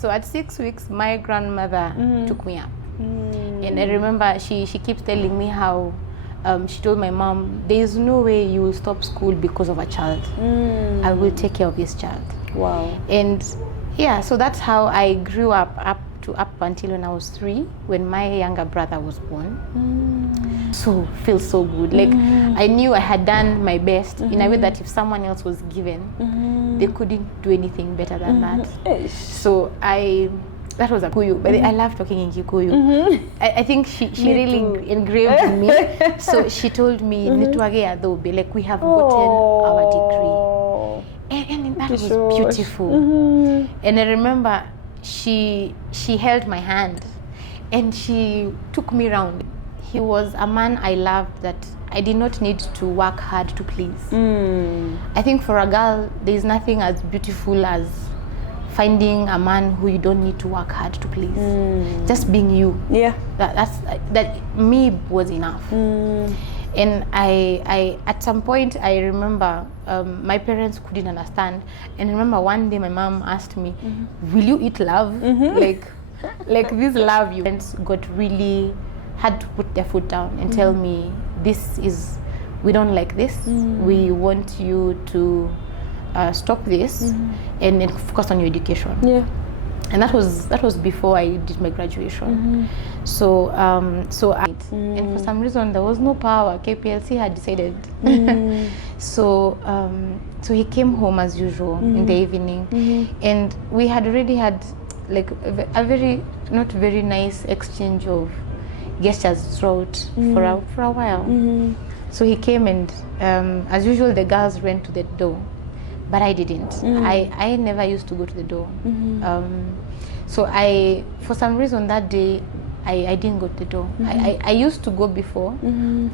So at 6 weeks, my grandmother took me up. And I remember she keeps telling me how she told my mom, there is no way you will stop school because of a child. I will take care of this child. Wow. And yeah, so that's how I grew up until when I was 3, when my younger brother was born. So feels so good. Like I knew I had done my best in a way that if someone else was given, they couldn't do anything better than that. So that was a Kikuyu, but I love talking in Kikuyu. I think she really engraved in me. So she told me, like we have gotten our degree. And that was beautiful. And I remember she held my hand and she took me around. He was a man I loved that I did not need to work hard to please. I think for a girl, there is nothing as beautiful as finding a man who you don't need to work hard to please. Just being you. Yeah. That me was enough. And I at some point I remember my parents couldn't understand. And I remember one day my mom asked me, will you eat love? Like this love you parents got really had to put their foot down and tell me, we don't like this. We want you to stop this and focus on your education. Yeah. And that was before I did my graduation. So and for some reason there was no power. KPLC had decided. So he came home as usual in the evening, and we had already had like a very not very nice exchange of gestures throughout for a while. So he came and as usual the girls went to the door. But I didn't. I never used to go to the door. So for some reason that day, I didn't go to the door. I used to go before,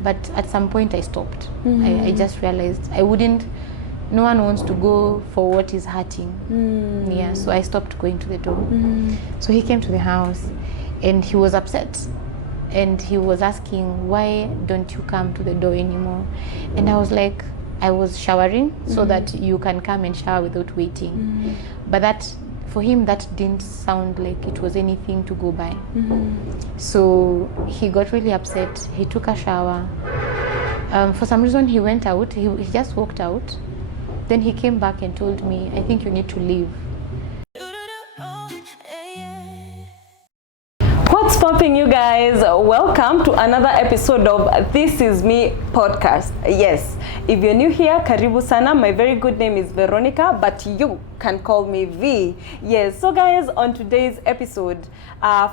but at some point I stopped. I just realized no one wants to go for what is hurting. Yeah, so I stopped going to the door. So he came to the house and he was upset. And he was asking, why don't you come to the door anymore? And I was like, I was showering so that you can come and shower without waiting. But that, for him, that didn't sound like it was anything to go by. So he got really upset. He took a shower. For some reason, he went out. He just walked out. Then he came back and told me, I think you need to leave. What's popping, you guys? Welcome to another episode of This Is Me podcast. Yes, if you're new here, karibu sana. My very good name is Veronica, but you can call me V. Yes, so guys, on today's episode,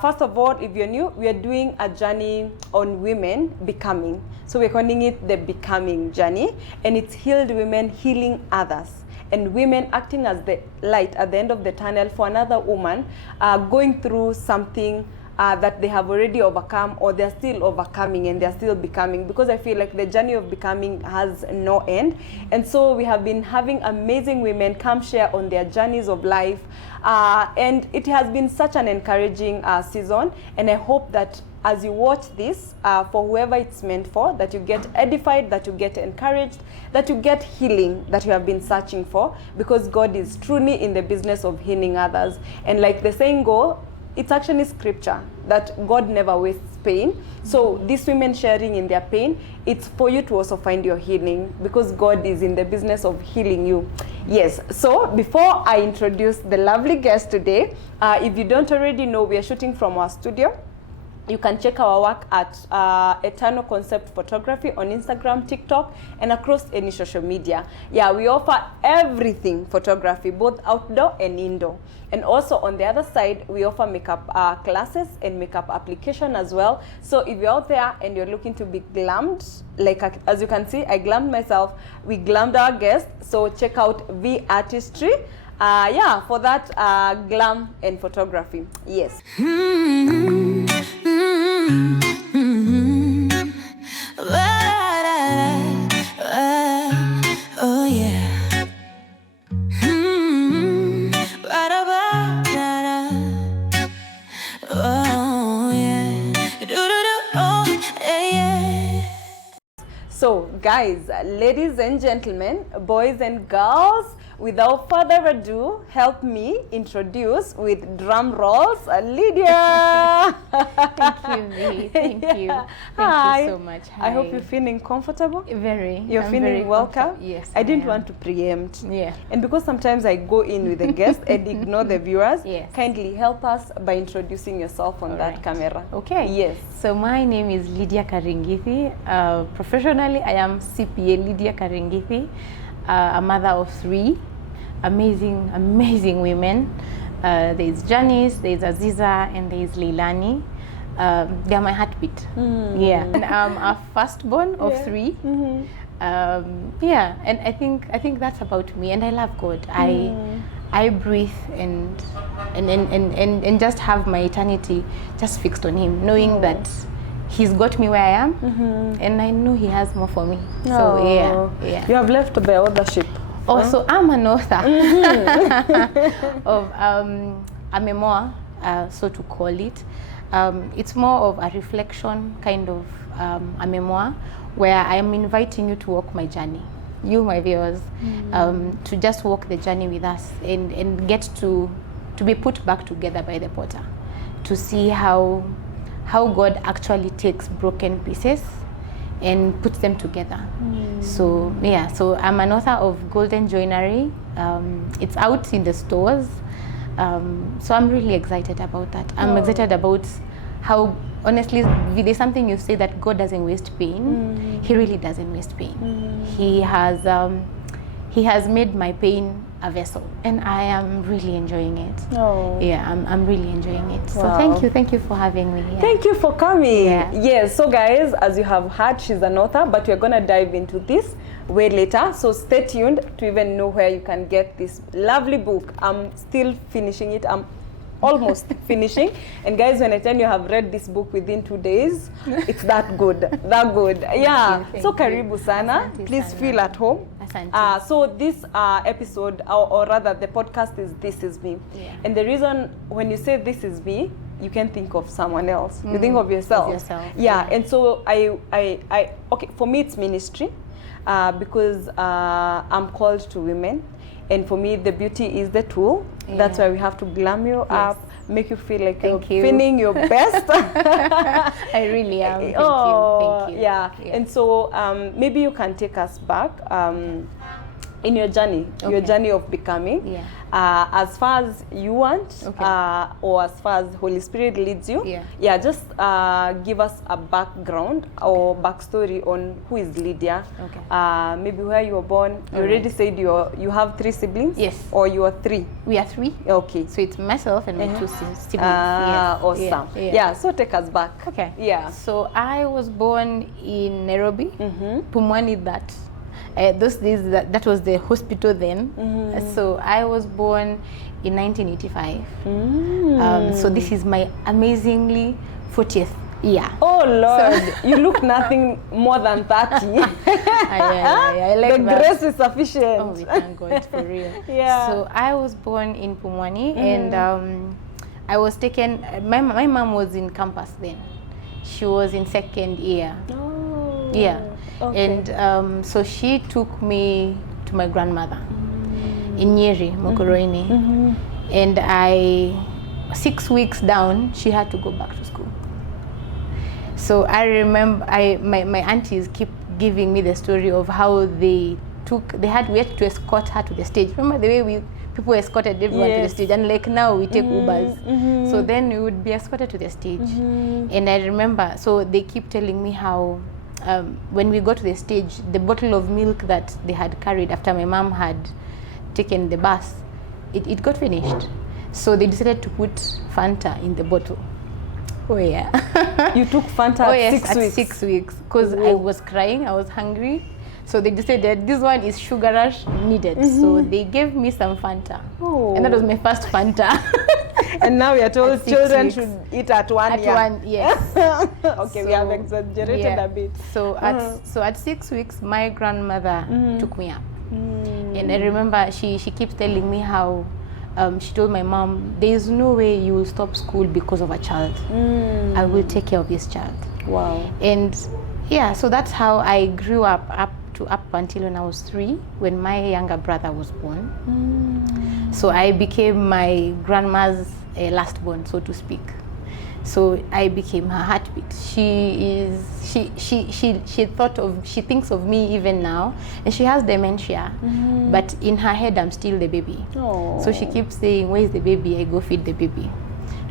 first of all, if you're new, we are doing a journey on women becoming. So we're calling it the becoming journey, and it's healed women healing others. And women acting as the light at the end of the tunnel for another woman going through something that they have already overcome, or they're still overcoming and they're still becoming, because I feel like the journey of becoming has no end. And so we have been having amazing women come share on their journeys of life, and it has been such an encouraging season. And I hope that as you watch this, for whoever it's meant for, that you get edified, that you get encouraged, that you get healing that you have been searching for, because God is truly in the business of healing others. And like the saying goes, it's actually scripture that God never wastes pain. So these women sharing in their pain, it's for you to also find your healing, because God is in the business of healing you. Yes, so before I introduce the lovely guest today, if you don't already know, we are shooting from our studio. You can check our work at Eternal Concept Photography on Instagram, TikTok, and across any social media. Yeah, we offer everything photography, both outdoor and indoor. And also on the other side, we offer makeup classes and makeup application as well. So if you're out there and you're looking to be glammed, like as you can see, I glammed myself, we glammed our guest. So check out V Artistry. Yeah, for that glam and photography. Yes. Oh yeah. Oh yeah. So guys, ladies and gentlemen, boys and girls, without further ado, help me introduce with drum rolls, Lydia. Thank you, V. Thank you. Thank you so much. Hi. I hope you're feeling comfortable. Very. You're feeling welcome. Yes. I didn't want to preempt. Yeah. And because sometimes I go in with the guest and ignore the viewers, yes. Kindly help us by introducing yourself on that camera. Okay. Yes. So my name is Lydia Kiringithi. Professionally, I am CPA Lydia Kiringithi, a mother of 3 amazing women. There's Janice, there's Aziza, and there's Leilani. They are my heartbeat. Yeah. And I'm a firstborn of 3. Yeah, and I think that's about me. And I love God. I breathe and just have my eternity just fixed on Him, knowing that He's got me where I am, and I know He has more for me. So yeah. You have left the authorship. Oh, so I'm an author of a memoir, so to call it. It's more of a reflection, kind of a memoir, where I am inviting you to walk my journey, you, my viewers, to just walk the journey with us and get to be put back together by the potter, to see how God actually takes broken pieces and puts them together. So yeah, so I'm an author of Golden Joinery. It's out in the stores. So I'm really excited about that. I'm excited about how, honestly, there's something you say that God doesn't waste pain. He really doesn't waste pain. He has made my pain a vessel, and I am really enjoying it. Yeah, I'm really enjoying it. So thank you for having me here. Thank you for coming. Yeah. Yes, so guys, as you have heard, she's an author, but we're gonna dive into this way later. So stay tuned to even know where you can get this lovely book. I'm still finishing it. I'm almost finishing. And guys, when I tell you I have read this book within 2 days, it's that good. That good. Yeah. Thank so you. Karibu Sana. Asante Please sana. feel at home. Asante. So this episode, or rather the podcast, is This Is Me. Yeah. And the reason when you say This Is Me, you can think of someone else. You think of yourself. Yeah. And so I okay, for me it's ministry, because I'm called to women. And for me, the beauty is the tool. Yeah. That's why we have to glam you up, make you feel like you're feeling your best. I really am. Thank you. Yeah. And so maybe you can take us back in your journey, your journey of becoming, as far as you want, or as far as Holy Spirit leads you. Yeah, just give us a background or backstory on who is Lydia. Maybe where you were born. You already said you have 3 siblings. Yes. Or you are 3. We are 3. Okay. So it's myself and my 2 siblings. Awesome. Yeah. So take us back. Okay. Yeah. So I was born in Nairobi, Pumwani. Those days, that was the hospital then. So I was born in 1985. So this is my amazingly 40th year. Oh Lord, you look nothing more than 30. I like the that. grace is sufficient. Oh, we thank God, for real. Yeah. So I was born in Pumwani, and I was taken. My mom was in campus then. She was in 2nd year. Oh. Yeah. Okay. And so she took me to my grandmother in Nyeri, Mogoroini. And 6 weeks down, she had to go back to school. So I remember my aunties keep giving me the story of how we had to escort her to the stage. Remember the way people escorted everyone to the stage, and like now we take Ubers. So then we would be escorted to the stage. And I remember, so they keep telling me how when we got to the stage, the bottle of milk that they had carried after my mom had taken the bus, it got finished. So they decided to put Fanta in the bottle. Oh yeah. You took Fanta at 6 weeks? 6 weeks, because I was crying, I was hungry. So they decided this one is sugar rush needed. So they gave me some Fanta. And that was my first Fanta. And now we are told children should eat at 1 year. At 1, yes. Okay, so, we have exaggerated a bit. So at 6 weeks, my grandmother took me up. And I remember she keeps telling me how she told my mom, there is no way you will stop school because of a child. I will take care of this child. Wow. And yeah, so that's how I grew up to up until when I was 3, when my younger brother was born. So I became my grandma's last born, so to speak. So I became her heartbeat. She thinks of me even now, and she has dementia, but in her head I'm still the baby. So she keeps saying, "Where's the baby?" I go feed the baby.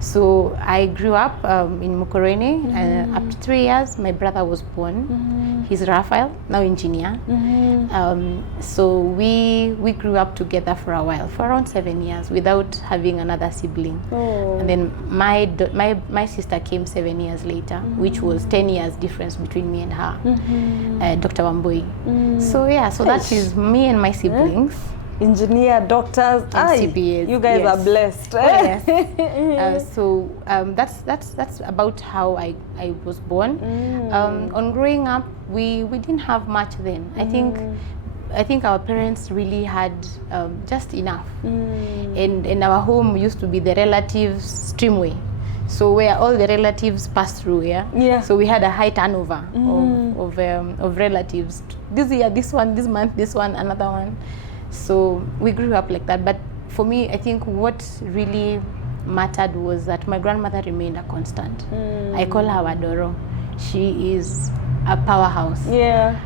So I grew up in Mukurweni, and up to 3 years, my brother was born. He's Raphael, now engineer. So we grew up together for a while, for around 7 years, without having another sibling. And then my sister came 7 years later, which was 10 years difference between me and her, Dr. Wamboi. So yeah, so that is me and my siblings. Engineer, doctors, CBAs. You guys are blessed. So that's about how I was born. On growing up, we didn't have much then. I think our parents really had just enough. And our home used to be the relatives' streamway. So where all the relatives pass through, So we had a high turnover of relatives. This year, this one, this month, this one, another one. So we grew up like that. But for me, I think what really mattered was that my grandmother remained a constant. I call her Wandoro. She is a powerhouse. I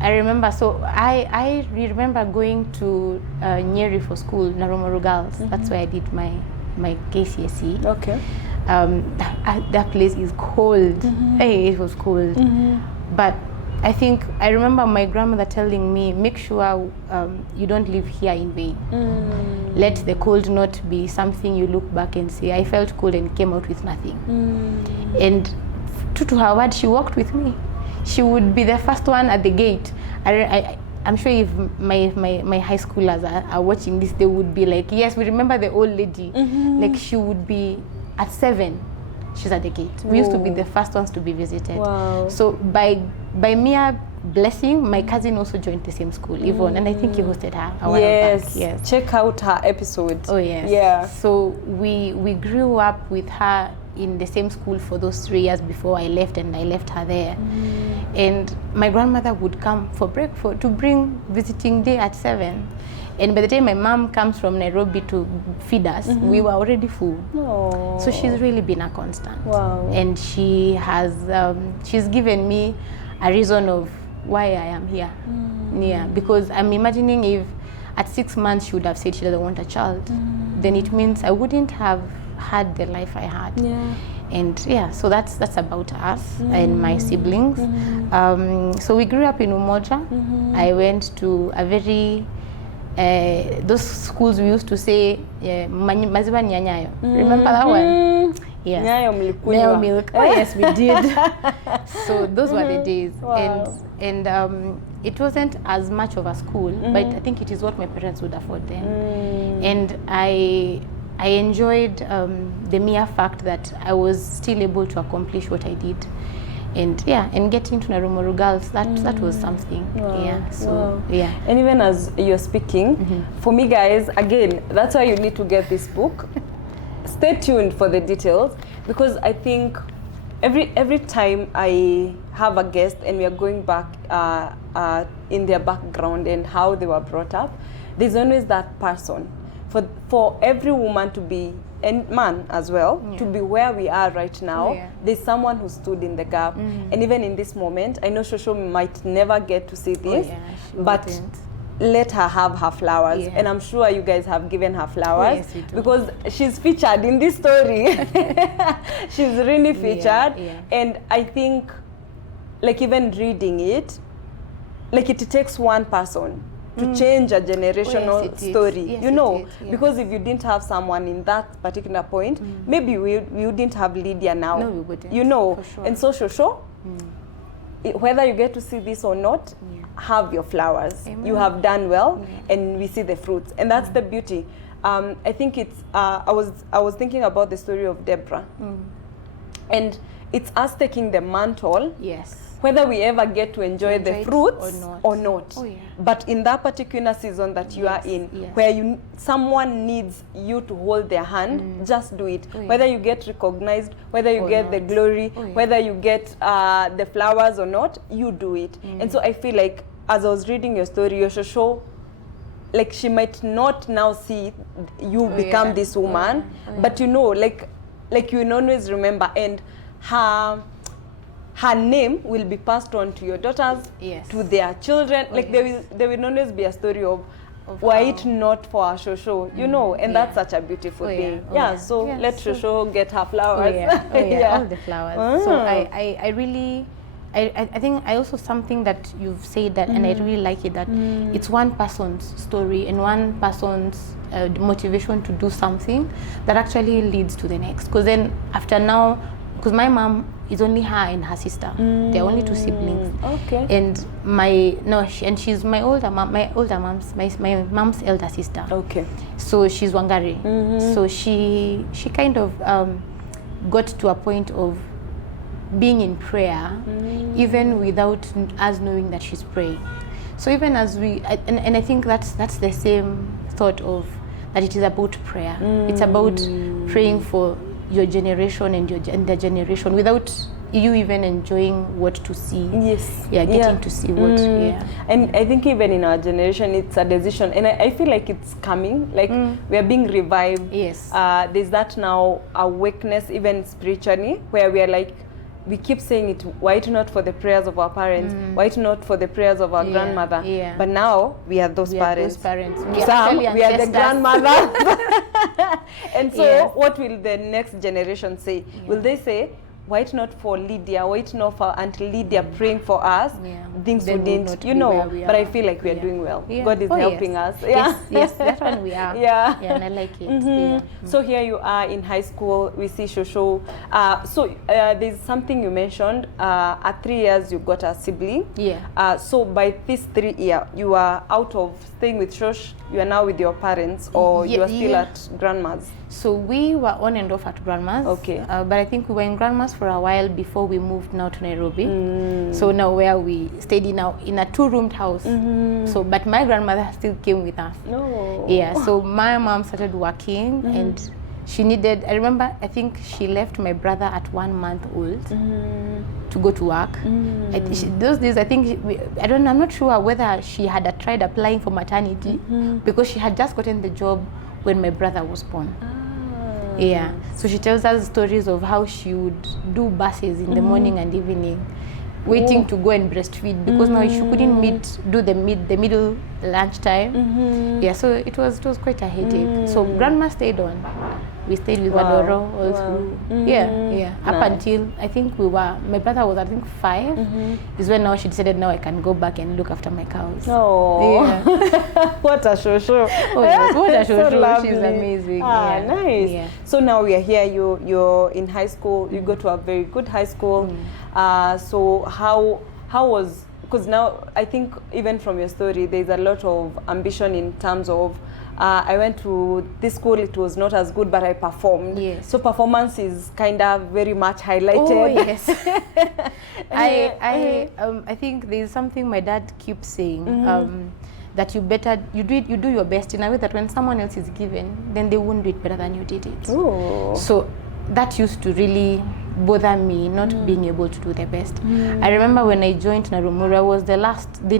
remember, so I remember going to Nyeri for school, Narumoru Girls. That's where I did my KCSE. Okay. That place is cold. Hey, it was cold. But I remember my grandmother telling me, make sure you don't live here in vain. Let the cold not be something you look back and say, I felt cold and came out with nothing. And true to her word, she walked with me. She would be the first one at the gate. I'm sure if my high schoolers are watching this, they would be like, yes, we remember the old lady. Like she would be at 7. She's at the gate. We used to be the first ones to be visited. So by mere blessing, my cousin also joined the same school, Yvonne, and I think he hosted her a while back. Yes, check out her episode. Oh yes. Yeah. So we grew up with her in the same school for those 3 years before I left, and I left her there. And my grandmother would come for breakfast to bring visiting day at 7. And by the time my mom comes from Nairobi to feed us, we were already full. So she's really been a constant. And she has, she's given me a reason of why I am here. Because I'm imagining if at 6 months she would have said she doesn't want a child, then it means I wouldn't have had the life I had. And so that's about us and my siblings. So we grew up in Umoja. I went to a very those schools we used to say maziwa nyanyayo. Remember that one? Yes. Nyayo milk. Oh yes, we did. So those were the days. And it wasn't as much of a school, but I think it is what my parents would afford then. And I enjoyed the mere fact that I was still able to accomplish what I did. And and getting to Narumoru Girls, that was something. And even as you're speaking, for me guys, again, that's why you need to get this book. Stay tuned for the details, because I think every time I have a guest and we are going back in their background and how they were brought up, there's always that person. For every woman to be, and man as well, to be where we are right now, there's someone who stood in the gap. And even in this moment, I know Shosho might never get to see this, but let her have her flowers. And I'm sure you guys have given her flowers, because she's featured in this story. She's really featured. And I think, like, even reading it, like, it takes one person to change a generational story, you know, because if you didn't have someone in that particular point, maybe we wouldn't have Lydia now. No, we wouldn't. You know, for sure. And so Shosho, whether you get to see this or not, have your flowers. Amen. You have done well, and we see the fruits, and that's the beauty. I think it's. I was thinking about the story of Deborah, and it's us taking the mantle. Yes. Whether we ever get to enjoy the fruits or not. Oh, yeah. But in that particular season that you are in, where someone needs you to hold their hand, just do it. Oh, yeah. Whether you get recognized, whether you get the glory, whether you get the flowers or not, you do it. And so I feel like as I was reading your story, your shosho, like she might not now see you become this woman, but you know, like you will always remember, and her name will be passed on to your daughters, to their children. Like there will always be a story of were it not for our shosho, you know, and that's such a beautiful thing. So let shosho get her flowers. All the flowers. So I really, I think I also something that you've said that, and I really like it, that it's one person's story and one person's motivation to do something that actually leads to the next. Because then after now, because my mom is only her and her sister. They're only 2 siblings. And she's my older mom's mom's elder sister. So she's Wangari. So she kind of got to a point of being in prayer, even without us knowing that she's praying. So even as and I think that's the same thought of that it is about prayer. It's about praying for your generation and the generation without you even enjoying what to see. Getting to see what. And I think even in our generation, it's a decision, and I feel like it's coming. Like we are being revived. There's that now awakeness, even spiritually, where we are like, we keep saying it, why it not for the prayers of our parents, why it not for the prayers of our grandmother, but now we are those parents. We are the grandmother. And so what will the next generation say? Will they say, why it not for Lydia, why it not for Auntie Lydia praying for us, things wouldn't, you know, but I feel like we are doing well. God is helping us. Yes, that one we are. And I like it. So here you are in high school, we see Shosho. So there's something you mentioned, at 3 years you got a sibling. So by this 3 year, you are out of staying with Shosh, you are now with your parents, or you are still at grandma's? So we were on and off at grandma's. But I think we were in grandma's for a while before we moved now to Nairobi. So now where we stayed in a 2-roomed house. So but my grandmother still came with us. So my mom started working and she needed, I remember, I think she left my brother at 1 month old to go to work. Those days, I think, I'm not sure whether she had tried applying for maternity because she had just gotten the job when my brother was born. So she tells us stories of how she would do buses in the morning and evening, waiting to go and breastfeed because now she couldn't do the middle lunchtime. So it was quite a headache. So grandma stayed on. We stayed with Wandoro all through. Up until I think my brother was, I think, 5. Is when now she decided now I can go back and look after my cows. What a shosho. What a shosho. So she's amazing. Nice. So now we are here, you're in high school, you go to a very good high school. So how was, because now I think even from your story there's a lot of ambition in terms of I went to this school, it was not as good, but I performed. So performance is kind of very much highlighted. I think there's something my dad keeps saying, that you do your best in a way that when someone else is given, then they won't do it better than you did it. So that used to really bother me, not being able to do their best. I remember when I joined Narumuru, I was the last. They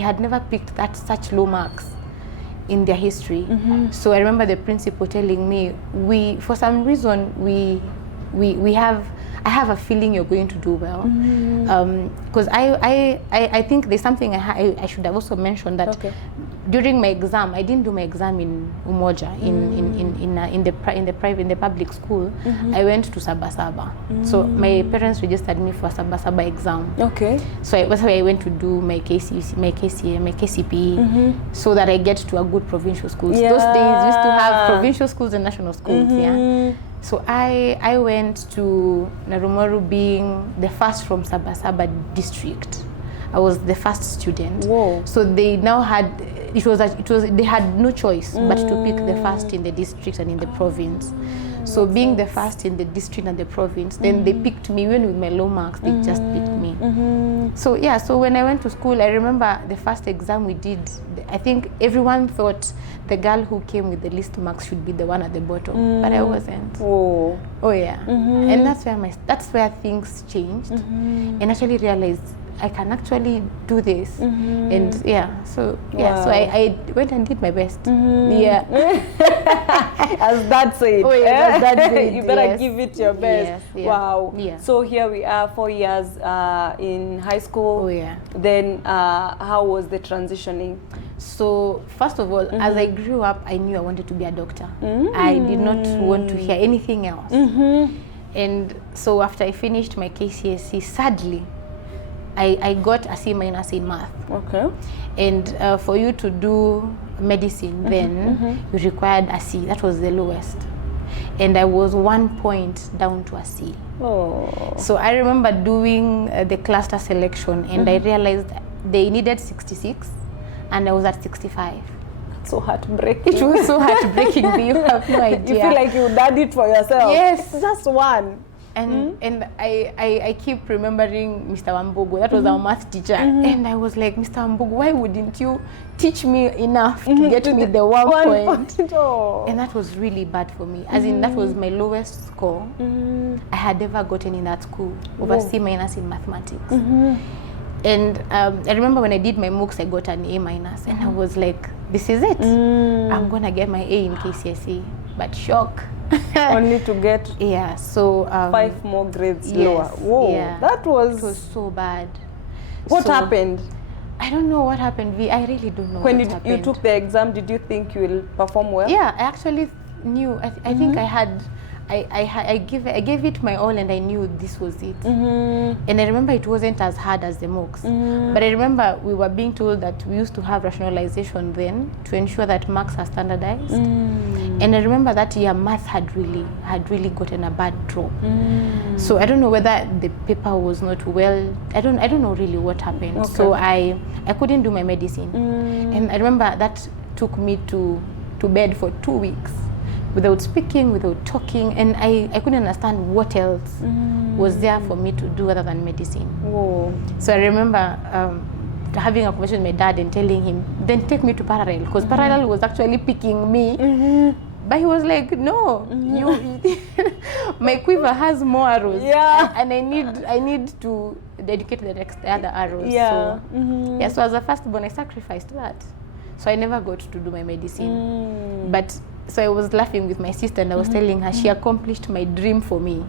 had never picked such low marks in their history. So I remember the principal telling me, for some reason I have a feeling you're going to do well. Because I think there's something I should have also mentioned that during my exam, I didn't do my exam in Umoja, in the public school. I went to Sabasaba. So my parents registered me for a Sabasaba exam. So that's why I went to do my KCPE, so that I get to a good provincial schools. Those days used to have provincial schools and national schools. So I went to Narumuru being the first from Sabasaba district. I was the first student. So they now had, they had no choice but to pick the first in the district and in the province. So being the first in the district and the province, then they picked me. Even with my low marks, they just picked me. So so when I went to school, I remember the first exam we did, I think everyone thought the girl who came with the least marks should be the one at the bottom, but I wasn't. And that's where things changed, and actually realized I can actually do this. And so so I went and did my best. Yeah. As Dad said. Oh, yeah, as Dad said. You better give it your best. Yes, yeah. Wow. Yeah. So here we are, 4 years in high school. Oh, yeah. Then how was the transitioning? So first of all, as I grew up, I knew I wanted to be a doctor. I did not want to hear anything else. And so after I finished my KCSE, sadly, I got a C- in math. Okay. And for you to do medicine then, you required a C. That was the lowest. And I was 1 point down to a C. Oh. So I remember doing the cluster selection, and I realized they needed 66, and I was at 65. So heartbreaking. It was so heartbreaking. You have no idea. You feel like you did it for yourself. Yes. Just one. And I keep remembering Mr. Wambugu. That was our math teacher. And I was like, Mr. Wambugu, why wouldn't you teach me enough to get me the 1 point? Oh. And that was really bad for me. As in, that was my lowest score I had ever gotten in that school, over C- in mathematics. And I remember when I did my MOOCs, I got an A-, and I was like, this is it. I'm gonna get my A in KCSE. But shock. Only to get so 5 more grades yes, lower. Whoa, yeah. it was so bad. What So, happened? I don't know what happened. I really don't know When what you happened. took the exam, did you think you will perform well? Yeah, I actually knew. I think I had. I gave it my all, and I knew this was it. And I remember it wasn't as hard as the MOOCs. But I remember we were being told that we used to have rationalization then to ensure that marks are standardized. And I remember that year math had really gotten a bad drop. So I don't know whether the paper was not well. I don't know really what happened. Okay. So I couldn't do my medicine. And I remember that took me to bed for 2 weeks. Without speaking, without talking, and I couldn't understand what else was there for me to do other than medicine. Whoa. So I remember having a conversation with my dad and telling him, then take me to parallel, because parallel was actually picking me. But he was like, no, you my quiver has more arrows. Yeah. And I need to dedicate the other arrows. Yeah. So, so as a firstborn, I sacrificed that. So I never got to do my medicine. But so I was laughing with my sister, and I was telling her she accomplished my dream for me.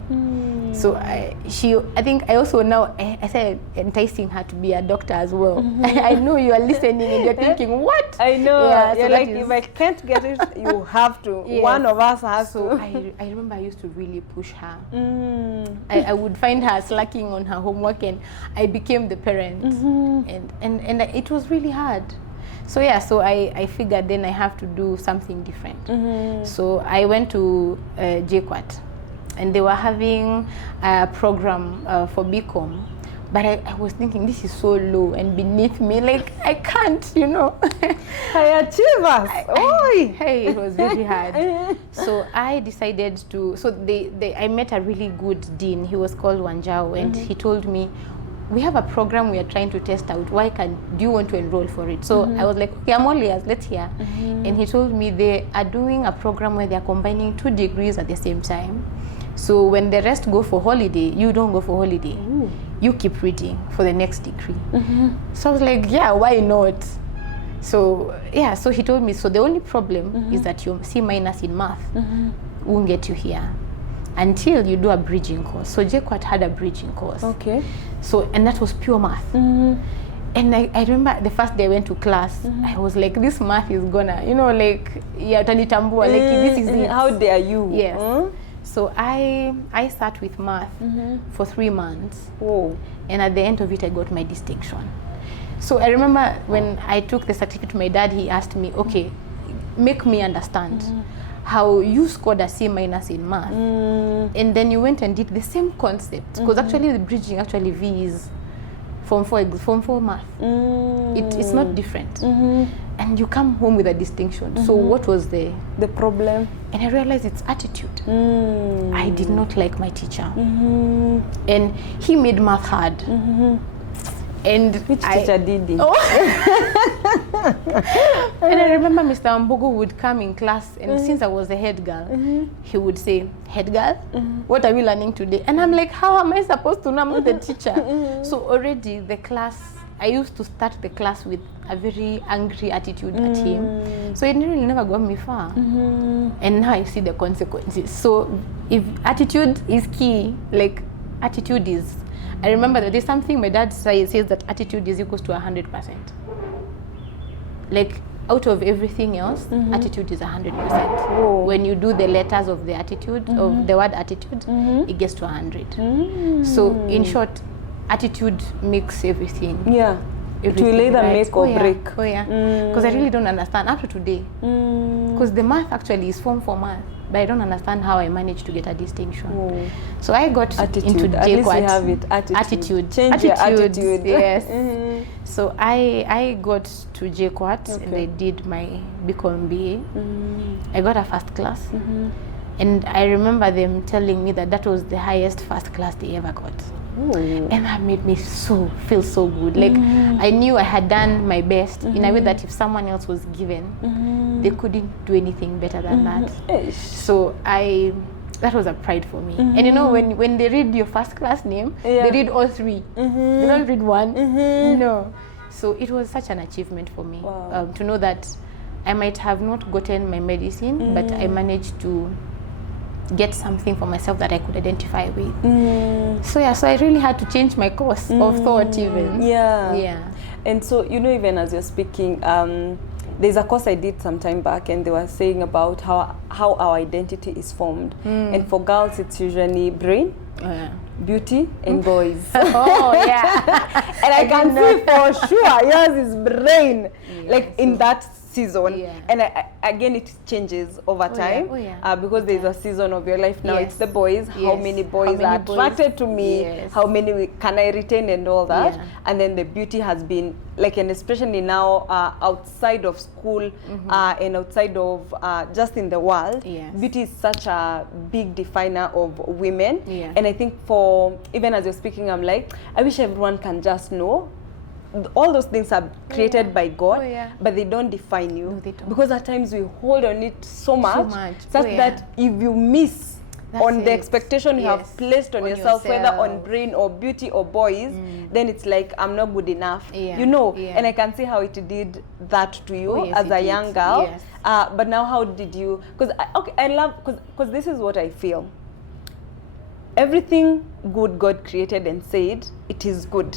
So I think I also now I started enticing her to be a doctor as well. I know you are listening and you're thinking, what? I know. Yeah, You're so like, if I can't get it, you have to. Yes. One of us has So to. I remember I used to really push her. I would find her slacking on her homework, and I became the parent. And it was really hard. So so I figured then I have to do something different. So I went to JKUAT, and they were having a program for BCom, but I was thinking, this is so low and beneath me, like I can't, High achievers. Oi. Hey, it was very hard. So I decided to, I met a really good dean. He was called Wandoro, and he told me, we have a program we are trying to test out. Do you want to enroll for it? So I was like, okay, I'm all ears, let's hear. And he told me they are doing a program where they are combining 2 degrees at the same time. So when the rest go for holiday, you don't go for holiday. You keep reading for the next degree. So I was like, yeah, why not? So so he told me, so the only problem is that your C- in math won't get you here until you do a bridging course. So JKUAT had a bridging course. Okay. So, and that was pure math. And I remember the first day I went to class, I was like, this math is gonna, utanitambua, like this is it. How dare you? Yes. So I sat with math for 3 months. Whoa. And at the end of it, I got my distinction. So I remember when I took the certificate to my dad, he asked me, okay, make me understand how you scored a C- in math. And then you went and did the same concept. Because actually the bridging, V is Form 4 math. It's not different. And you come home with a distinction. So what was the problem? And I realized it's attitude. I did not like my teacher. And he made math hard. And Which teacher did it? And I remember Mr. Mbugu would come in class, and since I was the head girl, he would say, "Head girl, what are we learning today?" And I'm like, how am I supposed to know? I'm not the teacher. So already the class, I used to start the class with a very angry attitude at him. So it really never got me far. And now I see the consequences. So if attitude is key, like attitude is, I remember that there's something my dad says that attitude is equals to 100%. Like out of everything else, attitude is 100%. When you do the letters of the attitude, of the word attitude, it gets to 100. So in short, attitude makes everything. Yeah. It will either make or break. Because I really don't understand up to today. Because the math actually is form for math, but I don't understand how I managed to get a distinction. So I got into At least you have it. Attitude. Change your attitude. Yes. So I got to JQuat and I did my BCom BA. I got a first class. And I remember them telling me that that was the highest first class they ever got. And that made me feel so good. Like I knew I had done my best in a way that if someone else was given, they couldn't do anything better than that. So that was a pride for me. And you know, when they read your first class name, they read all three. They don't read one. No. So it was such an achievement for me to know that I might have not gotten my medicine, but I managed to get something for myself that I could identify with. So I really had to change my course of thought even. And so, you know, even as you're speaking, there's a course I did some time back, and they were saying about how our identity is formed. And for girls, it's usually brain, beauty, and boys. And I can see for sure yours is brain, like in that season. And again, it changes over time because there's a season of your life. Now it's the boys. How many boys are attracted to me? How many can I retain and all that? And then the beauty has been like, and especially now outside of school and outside of just in the world, beauty is such a big definer of women. And I think for, even as you're speaking, I'm like, I wish everyone can just know all those things are created by God, but they don't define you. No, they don't. Because at times we hold on it so much such that if you miss on the expectation you have placed on yourself, whether on brain or beauty or boys, then it's like, I'm not good enough. You know, and I can see how it did that to you as a young girl. But now how did you, because I love, because this is what I feel. Everything good God created and said, it is good.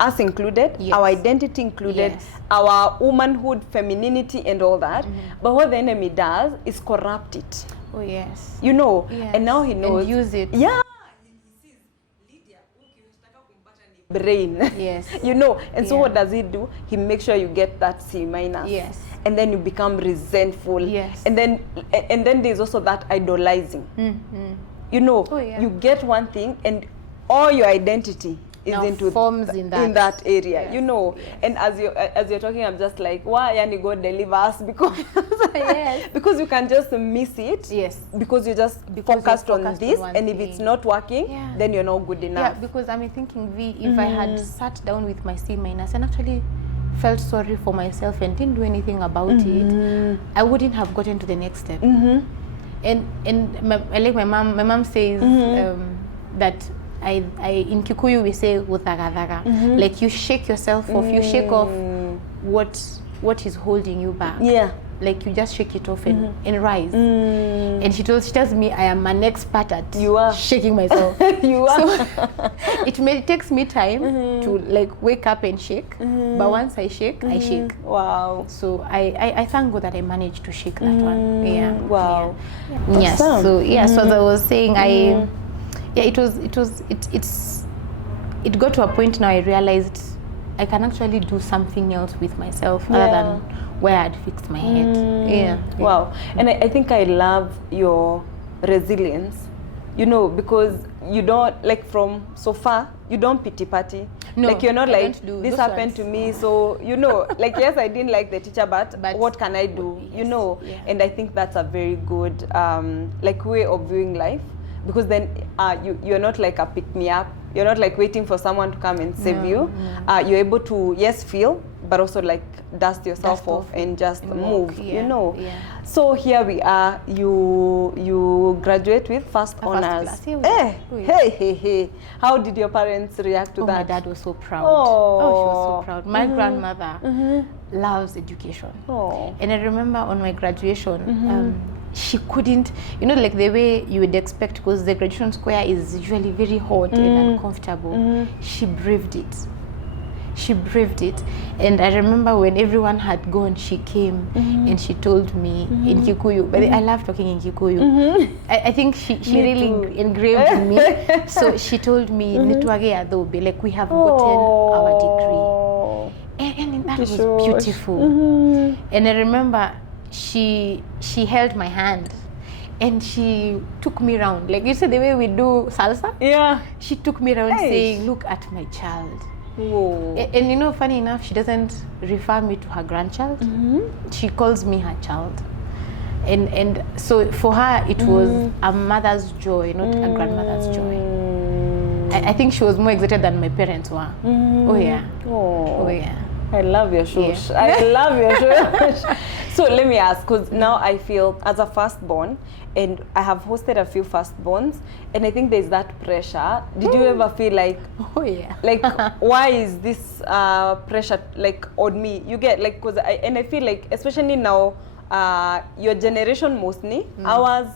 Us included, our identity included, our womanhood, femininity and all that. But what the enemy does is corrupt it. You know, and now he knows. And use it. He sees Lydia, brain. You know, and so what does he do? He makes sure you get that C minus. And then you become resentful. And then there's also that idolizing. You know, you get one thing and all your identity is now into forms in that area, you know. And as you're talking, I'm just like, why yani God deliver us? Because because you can just miss it. Because you just focused on this, and if it's not working, then you're not good enough. Because I'm thinking, if I had sat down with my C minus and actually felt sorry for myself and didn't do anything about it, I wouldn't have gotten to the next step. And like my mom says that in Kikuyu we say uthagathaga, like you shake yourself off, you shake off what is holding you back. Like you just shake it off and rise. And she tells me I am an expert at shaking myself. So it takes me time to like wake up and shake, but once I shake, I shake. So I thank God that I managed to shake that one. So so as I was saying, it got to a point now I realized I can actually do something else with myself other than where I'd fixed my head. And I think I love your resilience, you know, because you don't, like from so far, you don't pity party. No, like you're not I like, don't do this those happened ones. to me, so, you know, like, yes, I didn't like the teacher, but what can I do, you know? And I think that's a very good, like, way of viewing life. Because then you're not like a pick-me-up, You're not like waiting for someone to come and save you. You're able to, yes, feel, but also like dust yourself off and just move, you know. So here we are, you graduate with first honors. Hey. How did your parents react to that? My dad was so proud. Oh, she was so proud. My grandmother loves education. And I remember on my graduation, she couldn't, you know, like the way you would expect, because the graduation square is usually very hot and uncomfortable. She braved it. And I remember when everyone had gone, she came and she told me in Kikuyu, but I love talking in Kikuyu. I think she really engraved in me. So she told me, like we have gotten our degree. And that was beautiful. And I remember she held my hand and she took me around, like you said, the way we do salsa. She took me around saying, look at my child. And you know, funny enough, she doesn't refer me to her grandchild. She calls me her child. And so for her it was a mother's joy, not a grandmother's joy. I think she was more excited than my parents were. I love your shush. I love your shush. So let me ask, because now I feel as a firstborn, and I have hosted a few firstborns, and I think there's that pressure. Did you ever feel like, like, why is this pressure like on me? You get like, because I feel like, especially now, your generation mostly, ours,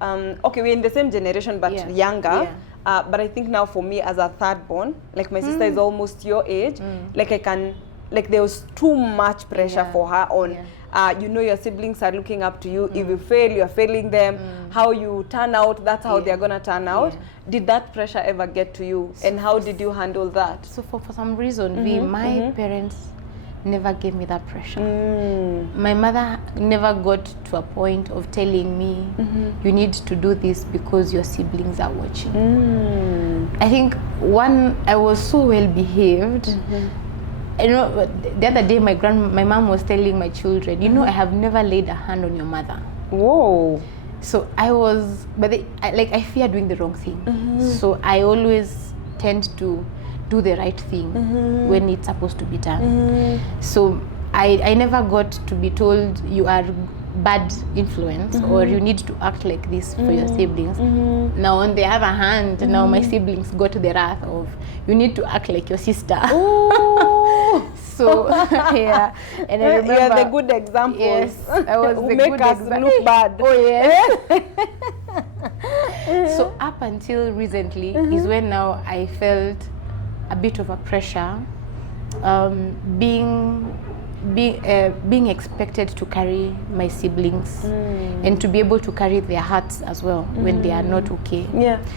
okay, we're in the same generation but younger. But I think now for me as a thirdborn, like my sister is almost your age, like I can, like there was too much pressure for her on, you know, your siblings are looking up to you. If you fail, you're failing them. How you turn out, that's how they're gonna turn out. Did that pressure ever get to you? And how did you handle that? So for some reason, my parents never gave me that pressure. My mother never got to a point of telling me, you need to do this because your siblings are watching. I think I was so well behaved. You know, the other day my mom was telling my children, you know, I have never laid a hand on your mother. Whoa. So I was, but I fear doing the wrong thing. So I always tend to do the right thing when it's supposed to be done. So I never got to be told you are bad influence or you need to act like this for your siblings. Now on the other hand, now my siblings got the wrath of, you need to act like your sister. So and I remember, you are the good examples. Yes, I was the make good us look bad. So up until recently is when now I felt a bit of a pressure, being expected to carry my siblings and to be able to carry their hearts as well when they are not okay.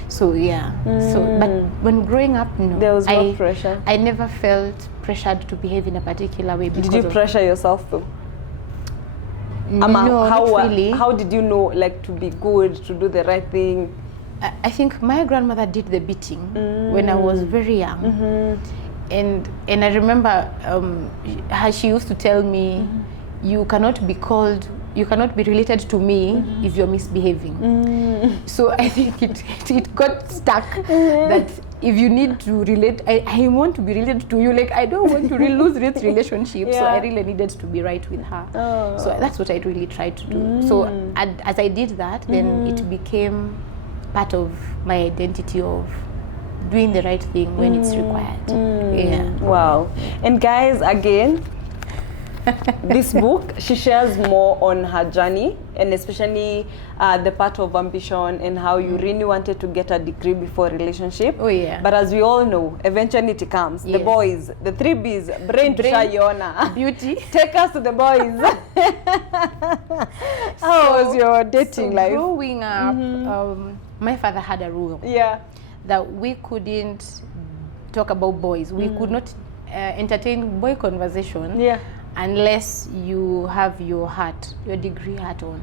So so but when growing up, no, there was no pressure. I never felt pressured to behave in a particular way. Did you pressure yourself though? No, not really. How did you know, like, to be good, to do the right thing? I think my grandmother did the beating when I was very young. And I remember how she used to tell me, you cannot be related to me if you're misbehaving. So I think it got stuck that if you need to relate, I want to be related to you. Like, I don't want to lose this relationship. So I really needed to be right with her. So that's what I really tried to do. So as I did that, then it became part of my identity of doing the right thing when it's required. Wow. And guys, again, this book, she shares more on her journey, and especially the part of ambition and how you really wanted to get a degree before relationship. But as we all know, eventually it comes. The boys, the 3 B's, brain to Shayona. Beauty. Take us to the boys. How was your dating life? Growing up, my father had a rule. That we couldn't talk about boys. We could not entertain boy conversation unless you have your degree hat on.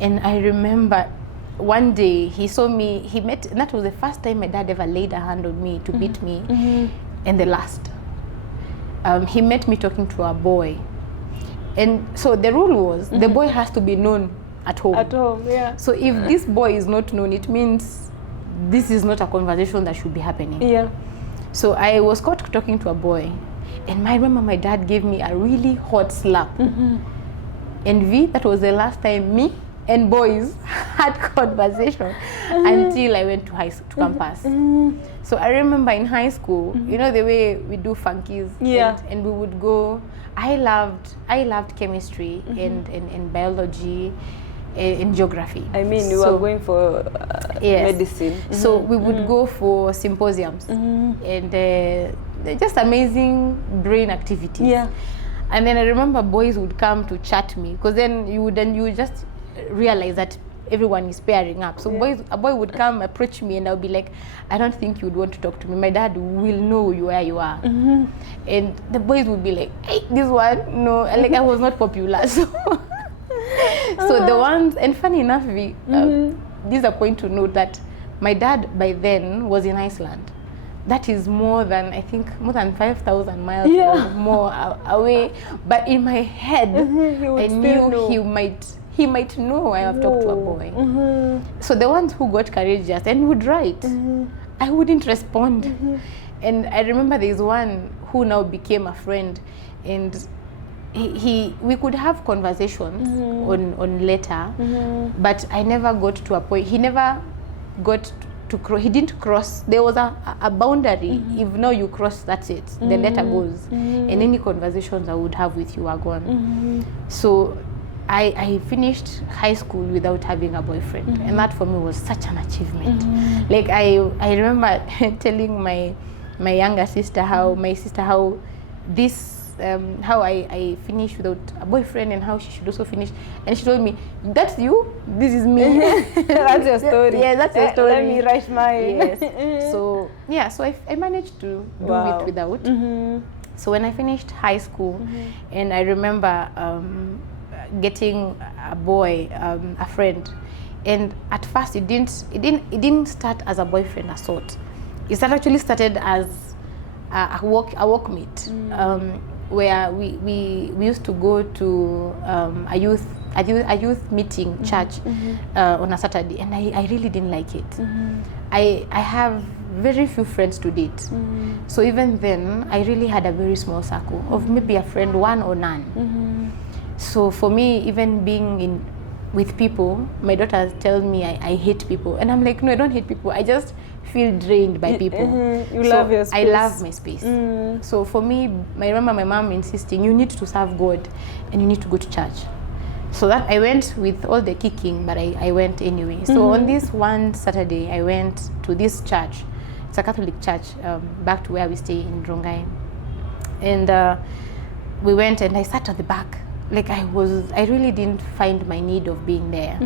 And I remember one day he saw me, and that was the first time my dad ever laid a hand on me to beat me, and the last. He met me talking to a boy. And so the rule was, the boy has to be known at home. At home, So if this boy is not known, it means this is not a conversation that should be happening. Yeah. So I was caught talking to a boy, and I remember my dad gave me a really hot slap. And that was the last time me and boys had conversation until I went to campus. So I remember in high school, you know the way we do funkies, and we would go. I loved chemistry and biology and geography. I mean, you were going for medicine. So we would go for symposiums and just amazing brain activities. Yeah. And then I remember boys would come to chat me, because then you would just realize that everyone is pairing up. So a boy would come approach me, and I'll be like, I don't think you would want to talk to me. My dad will know where you are. And the boys would be like, hey, this one, no, like I was not popular. So the ones, and funny enough, this is a point to note that my dad by then was in Iceland. That is more than 5,000 miles or more away. But in my head, I knew he might know I have talked to a boy. So the ones who got courageous and would write, I wouldn't respond. And I remember there's one who now became a friend, and we could have conversations on letter, but I never got to a point. He never got he didn't cross. There was a boundary. If now you cross, that's it. The letter goes, and any conversations I would have with you are gone. So I finished high school without having a boyfriend, and that for me was such an achievement. Like I remember telling my younger sister how this how I finished without a boyfriend, and how she should also finish. And she told me, that's you, this is me. That's your story. Yeah, that's your story. Let me write mine. Yes. So I managed to do it without. So when I finished high school, and I remember getting a boy, a friend, and at first it didn't start as a boyfriend assault. It actually started as a walk meet. Where we used to go to a youth meeting church on a Saturday, and I really didn't like it. I have very few friends to date, so even then I really had a very small circle of maybe a friend, one or none. So for me, even being with people, my daughter tells me I hate people, and I'm like, no, I don't hate people. I just feel drained by people. You love your space. I love my space. So for me, I remember my mom insisting, you need to serve God and you need to go to church. So that I went with all the kicking, but I went anyway. So on this one Saturday, I went to this church. It's a Catholic church, back to where we stay in Rongai. And we went, and I sat at the back. Like I really didn't find my need of being there.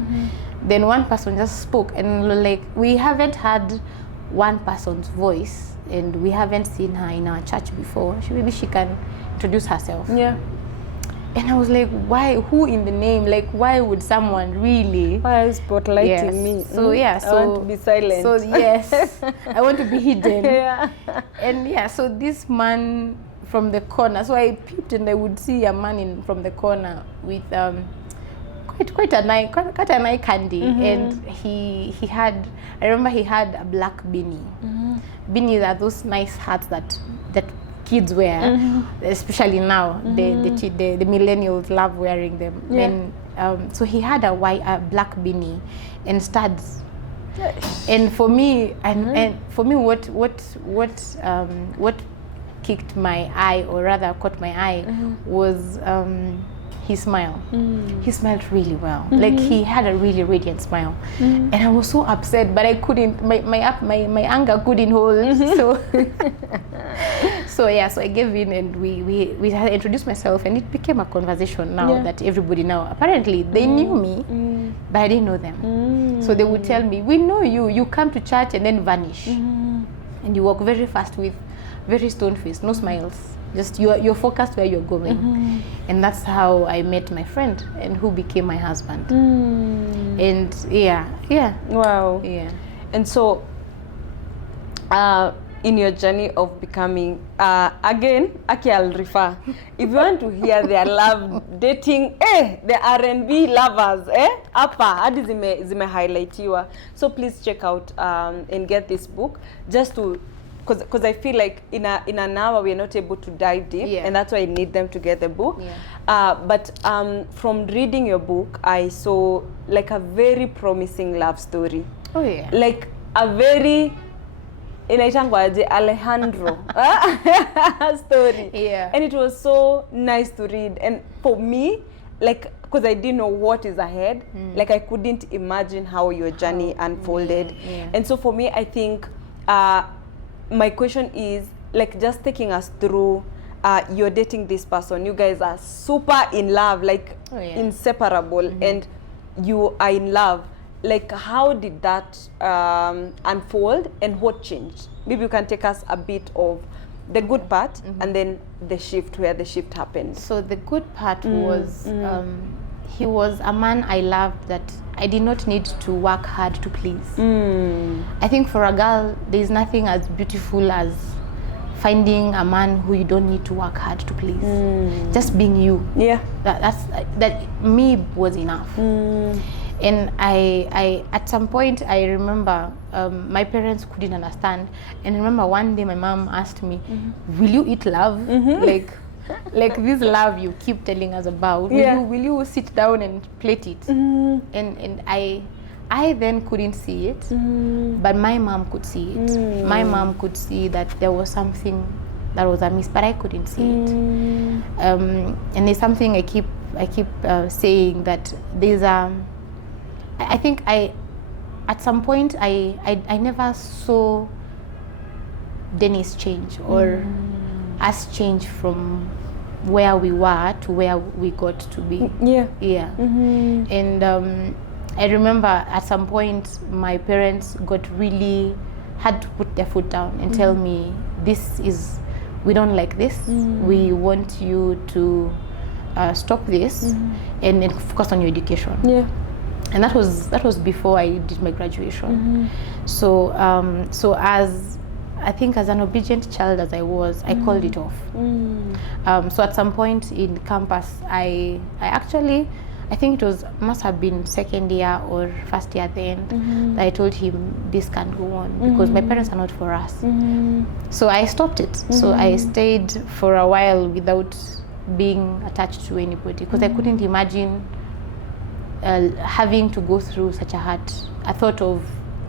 Then one person just spoke, and like we haven't had one person's voice, and we haven't seen her in our church before. Maybe she can introduce herself. Yeah. And I was like, why? Who in the name? Like, why would someone really? Why is spotlighting me? So I want to be silent. So yes, I want to be hidden. Yeah. And so this man from the corner. So I peeped, and I would see a man from the corner with quite an eye candy, and he had. I remember he had a black beanie. Beanies are those nice hats that kids wear, especially now. The millennials love wearing them. And so he had a black beanie and studs. And for me, and for me, what kicked my eye, or rather caught my eye, was his smile. He smiled really well. Like he had a really radiant smile, and I was so upset, but I couldn't. My anger couldn't hold. So I gave in, and we had introduced myself, and it became a conversation now that everybody now apparently they knew me, but I didn't know them. So they would tell me, we know you. You come to church and then vanish, and you walk very fast with very stone face, no smiles. Just you're focused where you're going. And that's how I met my friend, and who became my husband. And Wow. Yeah. And so in your journey of becoming, again, Aki, I'll refer. If you want to hear their love, dating, the R&B lovers, hapa, hadi zime highlightiwa. So please check out and get this book, just to, because I feel like in an hour we're not able to dive deep, and that's why I need them to get the book. But from reading your book, I saw like a very promising love story. Oh yeah. Like a very inaitangwaje Alejandro story. Yeah. And it was so nice to read. And for me, like, because I didn't know what is ahead, like I couldn't imagine how your journey unfolded. And so for me, I think my question is, like, just taking us through, you're dating this person, you guys are super in love, like inseparable, and you are in love. Like, how did that unfold, and what changed? Maybe you can take us a bit of the good part, and then the shift, where the shift happened. So the good part was he was a man I loved that I did not need to work hard to please. I think for a girl, there's nothing as beautiful as finding a man who you don't need to work hard to please. Just being you. Yeah. That me was enough. And I at some point I remember my parents couldn't understand, and I remember one day my mom asked me, will you eat love? Like this love you keep telling us about, will you sit down and plate it? And I then couldn't see it, but my mom could see it. My mom could see that there was something that was amiss, but I couldn't see it. And there's something I keep saying, that there's I think at some point I never saw Dennis change, or us change from where we were to where we got to be. And I remember at some point my parents had to put their foot down and tell me, we don't like this, we want you to stop this and focus on your education. And that was before I did my graduation. So as I think as an obedient child as I was, I called it off. So at some point in campus, I actually, I think it must have been second year or first year at the end, that I told him this can't go on, because my parents are not for us. So I stopped it. So I stayed for a while without being attached to anybody, because I couldn't imagine having to go through such a thought of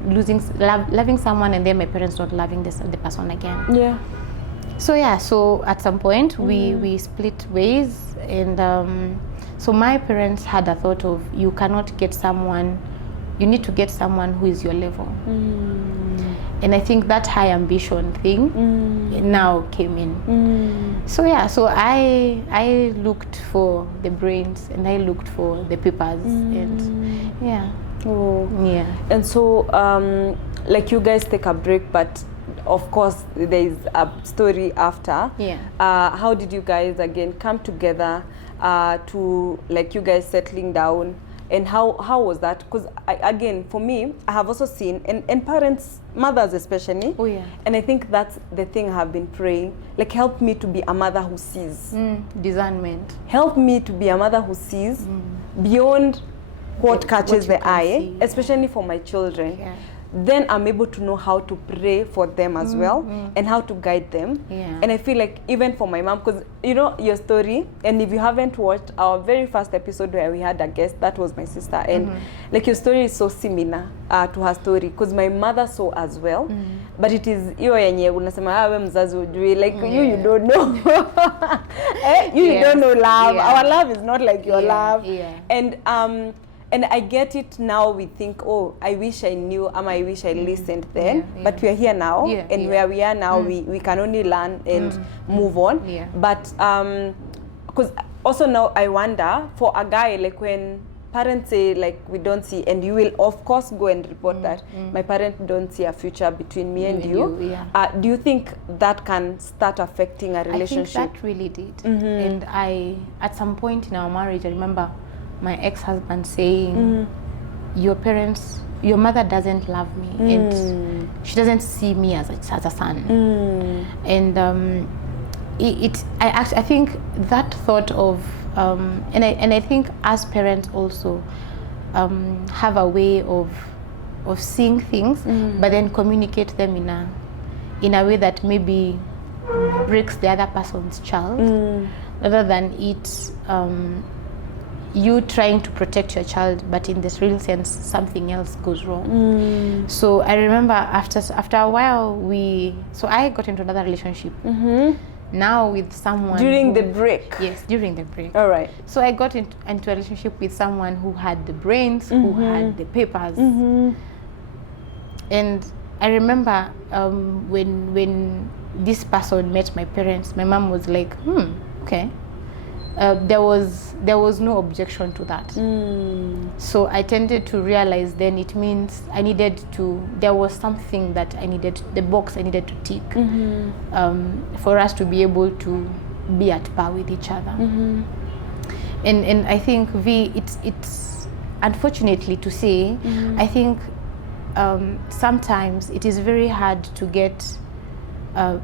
loving someone and then my parents not loving the person again. So at some point we split ways, and so my parents had a thought of, you need to get someone who is your level. And I think that high ambition thing now came in. So I looked for the brains, and I looked for the papers, and and so like, you guys take a break, but of course there is a story after. How did you guys again come together to, like, you guys settling down? And how was that? Because again, for me, I have also seen, and parents, mothers especially, and I think that's the thing I have been praying, like, help me to be a mother who sees. Discernment. Help me to be a mother who sees beyond what catches the eye, especially for my children. Then I'm able to know how to pray for them as well, and how to guide them. And I feel like even for my mom, because you know your story, and if you haven't watched our very first episode where we had a guest, that was my sister, and like, your story is so similar to her story, because my mother saw as well, but it is hiyo yenye unasema we mzazi ujui, like you don't know. You don't know love. Our love is not like your love. And I get it now. We think, oh, I wish I knew, I wish I listened then. But we are here now, and where we are now, we can only learn and move on. But because also now I wonder, for a guy, like, when parents say, like, we don't see, and you will of course go and report that my parents don't see a future between me and you. Do you think that can start affecting a relationship? I think that really did. And at some point in our marriage, I remember my ex-husband saying, your mother doesn't love me, and she doesn't see me as a son. And I think that thought of and I think as parents also have a way of seeing things, but then communicate them in a way that maybe breaks the other person's child, rather than it you trying to protect your child, but in this real sense something else goes wrong. So I remember after a while I got into another relationship now with someone during the break. Yes, during the break. All right. So I got into a relationship with someone who had the brains, who had the papers. And I remember when this person met my parents, my mom was like, okay. There was no objection to that. So I tended to realize then it means there was something that the box I needed to tick for us to be able to be at par with each other. And I think it's unfortunately to say, I think sometimes it is very hard to get a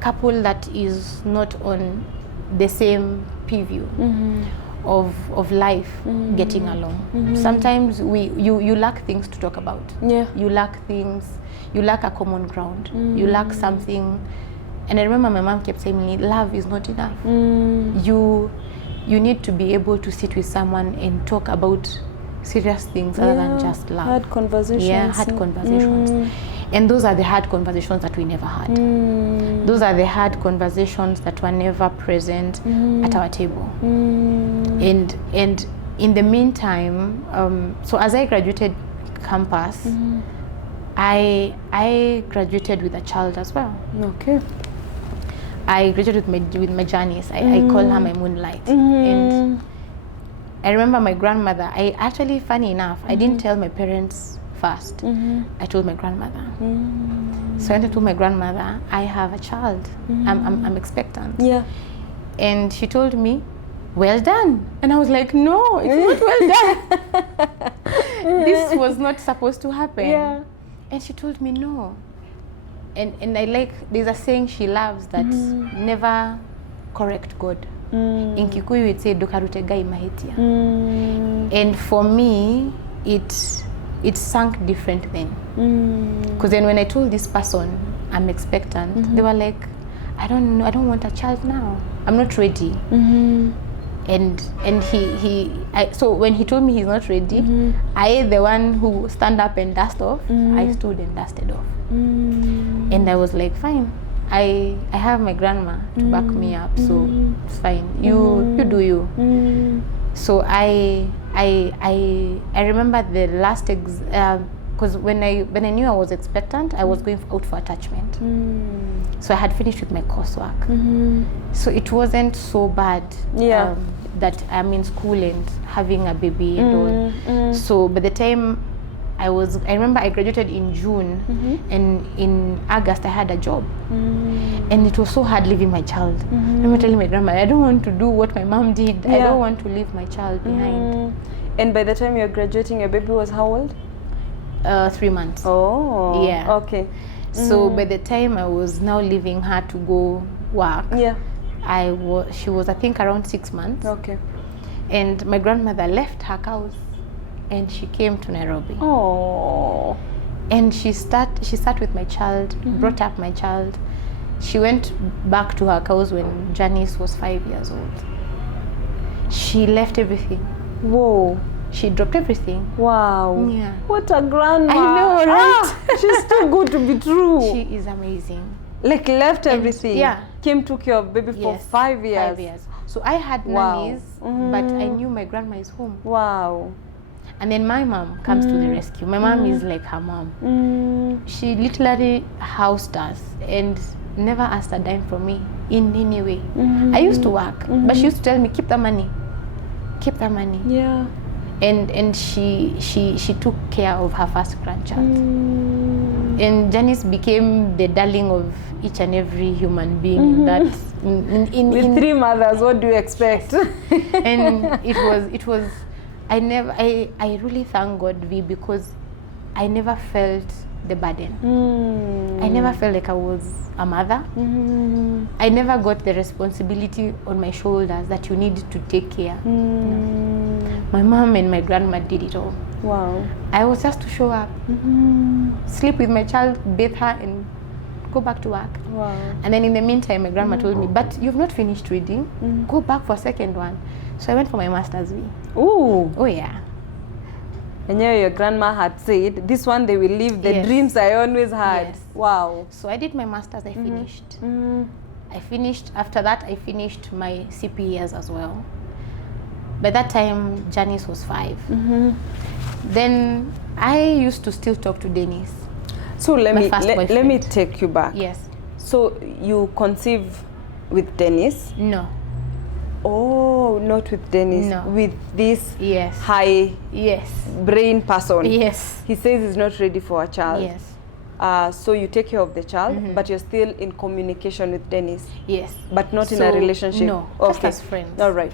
couple that is not on the same preview of life getting along. Sometimes you lack things to talk about. You lack a common ground. You lack something. And I remember my mom kept saying to me, love is not enough. You need to be able to sit with someone and talk about serious things other than just love. Hard conversations. Yeah, hard conversations. And those are the hard conversations that we never had. Those are the hard conversations that were never present at our table. And in the meantime, so as I graduated campus, I graduated with a child as well. Okay. I graduated with my Janice. I call her my moonlight. And I remember my grandmother. I actually, funny enough, I didn't tell my parents first. I told my grandmother. So when I told my grandmother, I have a child. I'm expectant. Yeah. And she told me, well done. And I was like, no, it's not well done. This was not supposed to happen. Yeah. And she told me no. And I there's a saying she loves that never correct God. In Kikuyu we'd say dokarutegai mahitia. And for me, it sunk different then. Because then when I told this person I'm expectant, they were like, I don't know, I don't want a child now. I'm not ready. And so when he told me he's not ready, I, the one who stand up and dust off, I stood and dusted off. And I was like, fine. I have my grandma to back me up, so it's fine. You do you. So I remember the last because when I knew I was expectant, I was going out for attachment. So I had finished with my coursework. So it wasn't so bad that I'm in school and having a baby and all. So by the time I remember I graduated in June, and in August I had a job. And it was so hard leaving my child. I remember telling my grandma, I don't want to do what my mom did. I don't want to leave my child behind. And by the time you were graduating, your baby was how old? 3 months. Oh, yeah. Okay. So by the time I was now leaving her to go work, she was I think around 6 months. Okay. And my grandmother left her cows and she came to Nairobi. Oh. And she sat with my child, brought up my child. She went back to her cows when Janice was 5 years old. She left everything. Whoa. She dropped everything. Wow. Yeah. What a grandma. I know, right? She's too good to be true. She is amazing. Like left everything. Yeah. Came, took care of baby for 5 years. 5 years. So I had nannies, but I knew my grandma is home. Wow. And then my mom comes to the rescue. My mom is like her mom. She literally housed us and never asked a dime from me in any way. I used to work, but she used to tell me, keep the money. Keep the money. Yeah. And she took care of her first grandchild. And Janice became the darling of each and every human being in that. With 3 mothers, what do you expect? And it was. I really thank God, V, because I never felt the burden. I never felt like I was a mother. I never got the responsibility on my shoulders that you need to take care. No. My mom and my grandma did it all. Wow. I was just to show up, sleep with my child, bathe her, and go back to work. Wow. And then in the meantime, my grandma told me, but you've not finished reading. Go back for a second one. So I went for my master's. Ooh. Oh yeah. And your grandma had said, this one they will live the dreams I always had. Yes. Wow. So I did my master's, I finished. I finished, after that I finished my CPEs as well. By that time, Janice was 5. Then I used to still talk to Dennis. So let me take you back. Yes. So you conceive with Dennis? No. Oh, not with Dennis. No. With this Yes. high brain person. Yes. He says he's not ready for a child. Yes. So you take care of the child, but you're still in communication with Dennis. Yes. But not in a relationship. No. Okay. Just as friends. All right.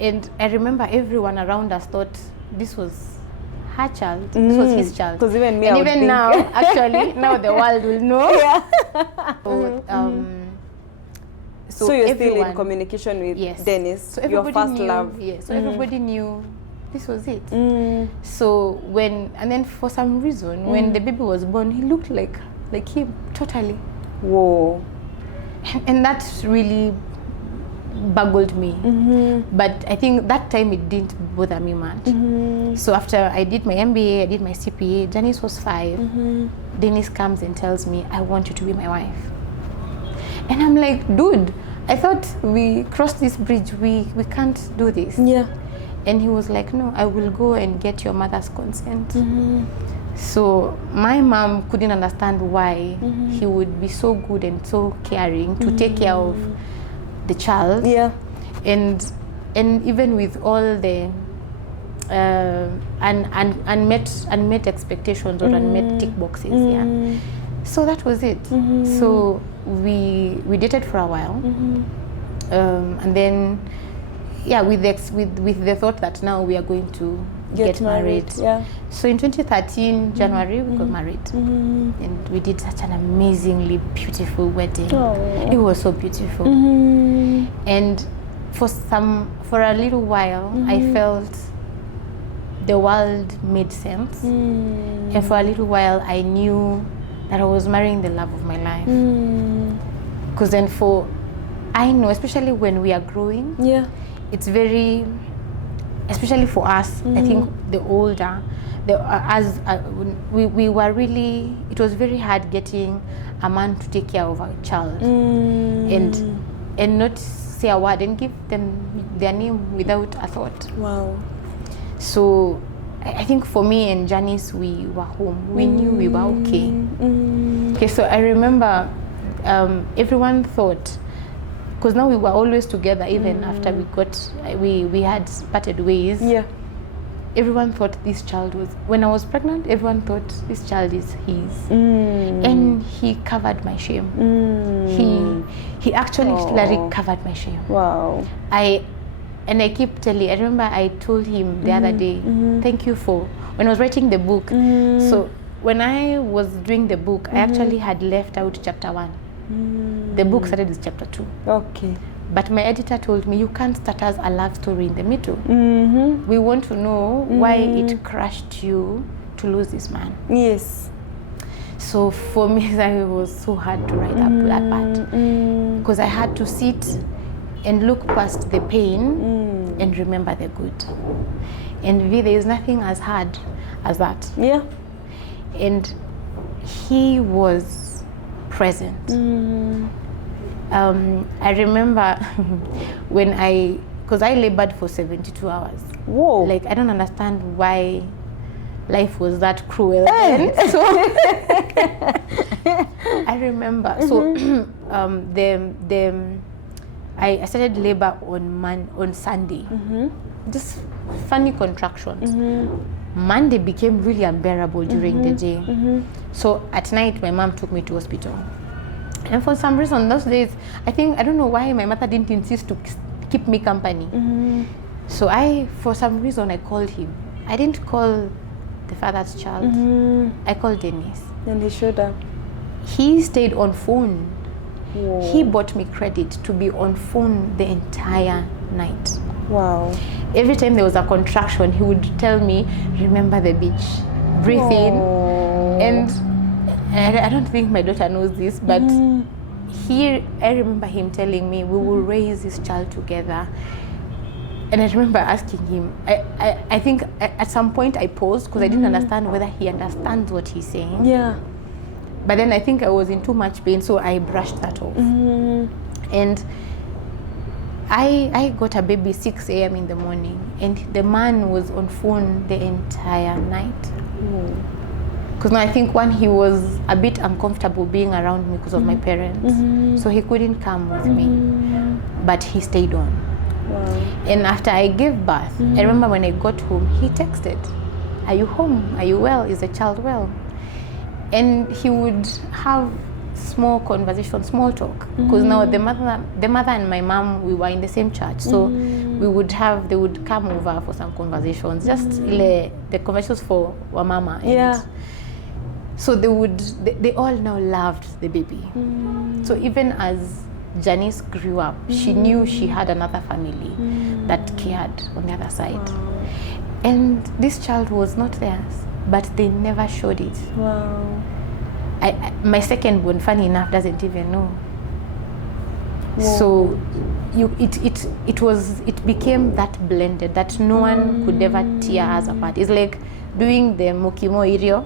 And I remember everyone around us thought this was her child. This was his child. Because even me, and I would even think. now, actually, now the world will know. Yeah. So you're everyone, still in communication with Dennis, so your first knew, love. Yes. So everybody knew this was it. So and then for some reason, when the baby was born, he looked like him totally. Whoa. And that really boggled me. But I think that time it didn't bother me much. So after I did my MBA, I did my CPA, Janice was 5. Dennis comes and tells me, I want you to be my wife. And I'm like, dude, I thought we crossed this bridge. We can't do this. Yeah. And he was like, no, I will go and get your mother's consent. So my mom couldn't understand why he would be so good and so caring to take care of the child. Yeah. And even with all the unmet expectations or unmet tick boxes. Yeah. So that was it. So we dated for a while, and then with the thought that now we are going to get married. Yeah. So in 2013 January we got married, and we did such an amazingly beautiful wedding. Oh. It was so beautiful. And for a little while I felt the world made sense, and for a little while I knew that I was marrying the love of my life. Because then I know, especially when we are growing, it's very, especially for us, I think the older, we were really, it was very hard getting a man to take care of our child and not say a word and give them their name without a thought. Wow. So I think for me and Janice, we were home. We knew we were okay. Okay, so I remember everyone thought, because now we were always together, even after we had parted ways. Yeah. Everyone thought this child was, when I was pregnant, everyone thought this child is his. And he covered my shame. He actually literally covered my shame. Wow. And I keep telling, I remember I told him the other day, thank you for, when I was writing the book. So when I was doing the book, I actually had left out chapter 1. The book started with chapter 2. Okay. But my editor told me, you can't start as a love story in the middle. We want to know why it crushed you to lose this man. Yes. So for me, it was so hard to write that part. Because I had to sit and look past the pain and remember the good. And there is nothing as hard as that. Yeah. And he was present. I remember when because I labored for 72 hours. Whoa. Like, I don't understand why life was that cruel then. So I remember. So I started labor on Sunday. Just funny contractions. Monday became really unbearable during the day. So at night, my mom took me to hospital. And for some reason, those days, I don't know why my mother didn't insist to keep me company. So for some reason, I called him. I didn't call the father's child. I called Dennis. And he showed up. He stayed on phone. Whoa. He bought me credit to be on phone the entire night. Wow. Every time there was a contraction, he would tell me, remember the beach, breathe in. And I don't think my daughter knows this, but I remember him telling me, we will raise this child together. And I remember asking him, I think at some point I paused because I didn't understand whether he understands what he's saying. Yeah. But then I think I was in too much pain, so I brushed that off. And I got a baby 6 a.m. in the morning, and the man was on phone the entire night. Because now I think he was a bit uncomfortable being around me because of my parents. So he couldn't come with me, but he stayed on. Wow. And after I gave birth, I remember when I got home, he texted, are you home? Are you well? Is the child well? And he would have small conversation, small talk. Because now the mother and my mom, we were in the same church. So they would come over for some conversations, just the conversations for our mama. And so they all now loved the baby. So even as Janice grew up, she knew she had another family that cared on the other side. And this child was not theirs, but they never showed it. Wow. My second born, funny enough, doesn't even know. So it became that blended that no one could ever tear us apart. It's like doing the mokimo irio.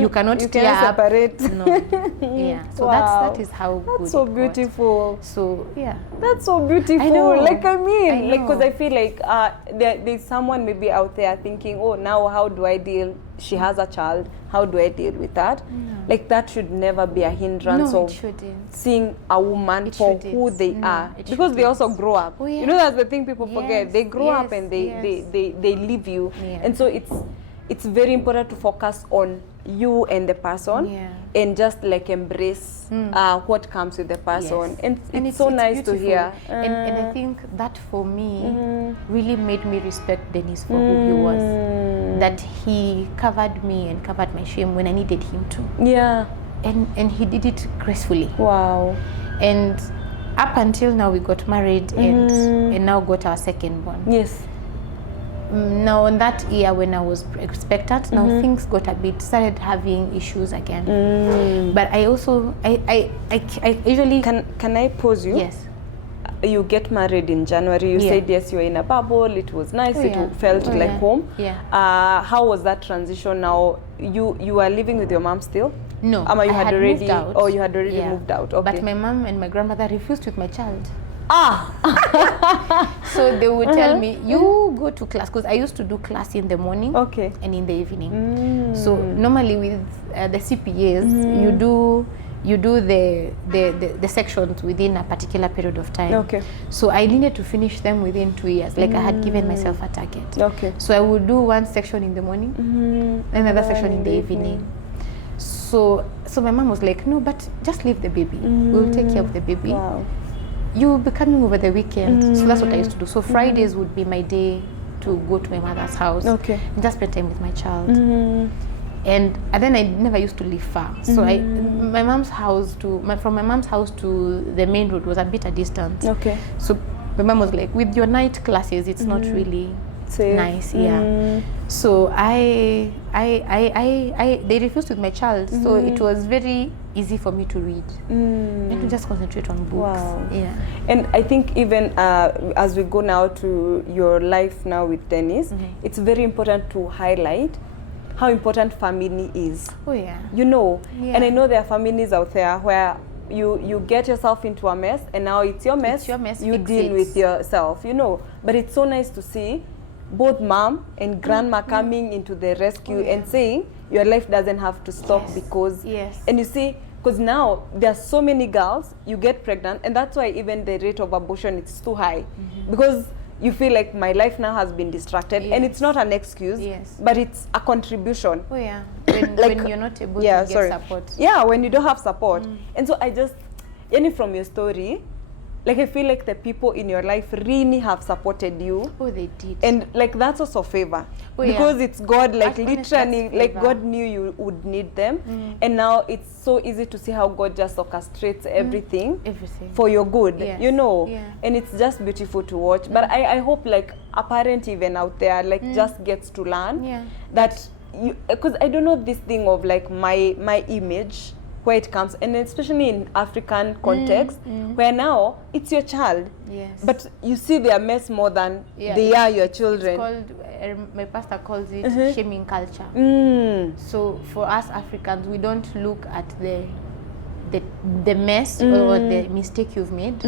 You cannot tear separate. Up. No. Yeah. So Wow. that is how good. That's so it beautiful. got. So yeah. That's so beautiful. I know. Because I feel like there's someone maybe out there thinking, oh, now how do I deal? She has a child. How do I deal with that? Like that should never be a hindrance of seeing a woman for who they are, because they also grow up. Oh, yeah. You know, that's the thing people forget. They grow up and they leave you, and so it's very important to focus on you and the person, and just like embrace what comes with the person. And it's so nice to hear. And I think that for me really made me respect Dennis for who he was. That he covered me and covered my shame when I needed him to. Yeah. And he did it gracefully. Wow. And up until now we got married and now got our second born. Yes. Now in that year when I was expectant, now things started having issues again. But I also I usually can I pause you? Yes. You get married in January. You said yes, you were in a bubble. It was nice. It felt like home. Yeah. How was that transition? Now you are living with your mom still? No, you had already moved out. Oh, you had already moved out. Okay. But my mom and my grandmother refused with my child. Ah. So they would tell me, you go to class, because I used to do class in the morning and in the evening. So normally with the CPAs, you do the sections within a particular period of time. Okay. So I needed to finish them within 2 years. Like I had given myself a target. Okay. So I would do one section in the morning, another section in the evening. So my mom was like, no, but just leave the baby. We'll take care of the baby. Wow. You'll be coming over the weekend. So that's what I used to do. So Fridays would be my day to go to my mother's house and just spend time with my child. And then I never used to live far. So from my mom's house to the main road was a bit a distance. Okay. So my mom was like, with your night classes, it's not really nice. Yeah. So they refused with my child. So it was very easy for me to read and to just concentrate on books. Wow. Yeah. And I think even as we go now to your life now with Dennis, it's very important to highlight how important family is. Oh yeah. You know, and I know there are families out there where you get yourself into a mess, and now it's your mess. You deal with yourself, you know. But it's so nice to see both mom and grandma coming into the rescue and saying your life doesn't have to stop because and you see, because now there are so many girls, you get pregnant, and that's why even the rate of abortion is too high, because you feel like my life now has been distracted, and it's not an excuse, but it's a contribution. Oh yeah, when you're not able to get support. Yeah, when you don't have support. And so I just, from your story, Like I feel like the people in your life really have supported you. Oh, they did. And like that's also favor. Oh, yeah. Because it's God, like Honestly, literally, that's like favor. God knew you would need them. And now it's so easy to see how God just orchestrates everything for your good, Yes. you know. Yeah. And it's just beautiful to watch. But I hope like a parent even out there like just gets to learn that you, because I don't know this thing of like my image, where it comes, and especially in African context, where now it's your child, but you see their mess more than they are your children. It's called, my pastor calls it shaming culture. So for us Africans, we don't look at the mess or the mistake you've made.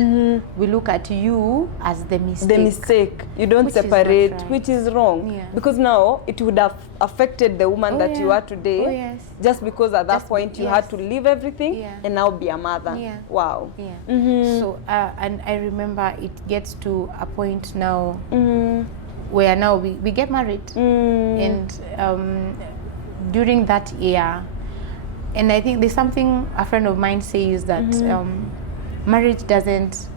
We look at you as the mistake. The mistake. You don't Which is separate, not right. which is wrong. Yeah. Because now it would have affected the woman that you are today. Oh, yes. Just because at that Just point you had to leave everything and now be a mother. Yeah. Wow. Yeah. So and I remember it gets to a point now where now we get married, and during that year. And I think there's something a friend of mine says that marriage doesn't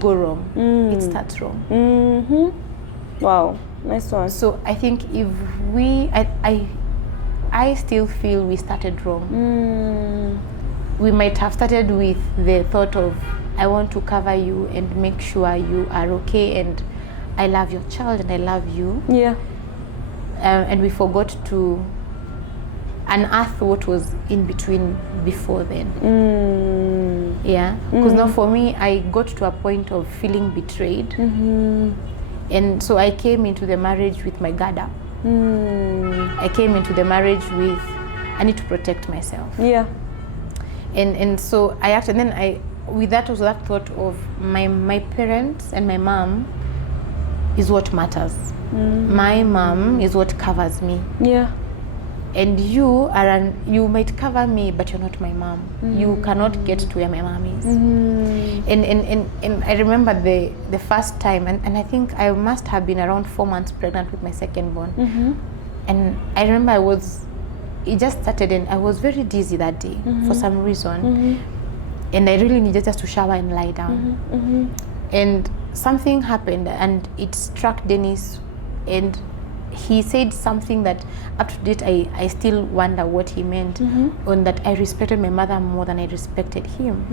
go wrong, it starts wrong. Wow, nice one. So I think if I still feel we started wrong. We might have started with the thought of, I want to cover you and make sure you are okay, and I love your child and I love you. Yeah. And we forgot to unearth what was in between before then. Yeah, because now for me, I got to a point of feeling betrayed, and so I came into the marriage with my guard up. I came into the marriage with, I need to protect myself. Yeah. And so I actually, then I, with that was that thought of my parents and my mom is what matters. My mom is what covers me. Yeah. And you you might cover me, but you're not my mom. You cannot get to where my mom is. And I remember the first time, and I think I must have been around 4 months pregnant with my second born. And I remember it just started, and I was very dizzy that day for some reason. And I really needed just to shower and lie down. And something happened, and it struck Dennis, and he said something that up to date I still wonder what he meant, on that I respected my mother more than I respected him.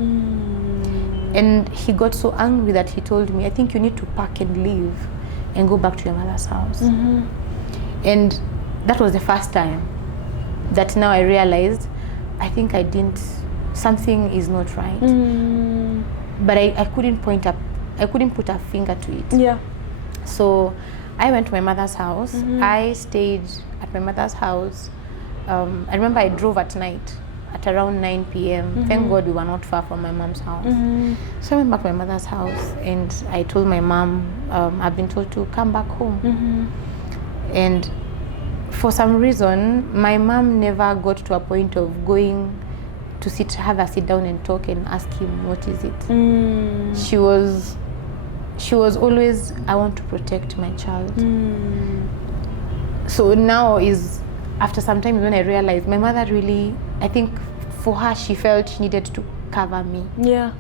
And he got so angry that he told me, I think you need to pack and leave and go back to your mother's house. And that was the first time that now I realized, I think something is not right. But I couldn't put a finger to it. Yeah. So I went to my mother's house. I stayed at my mother's house. I remember I drove at night at around 9 p.m. Thank God we were not far from my mom's house. So I went back to my mother's house, and I told my mom, I've been told to come back home. And for some reason, my mom never got to a point of going to have a sit down and talk and ask him, what is it? She was always, I want to protect my child. So now after some time when I realized my mother really, I think for her, she felt she needed to cover me. Yeah.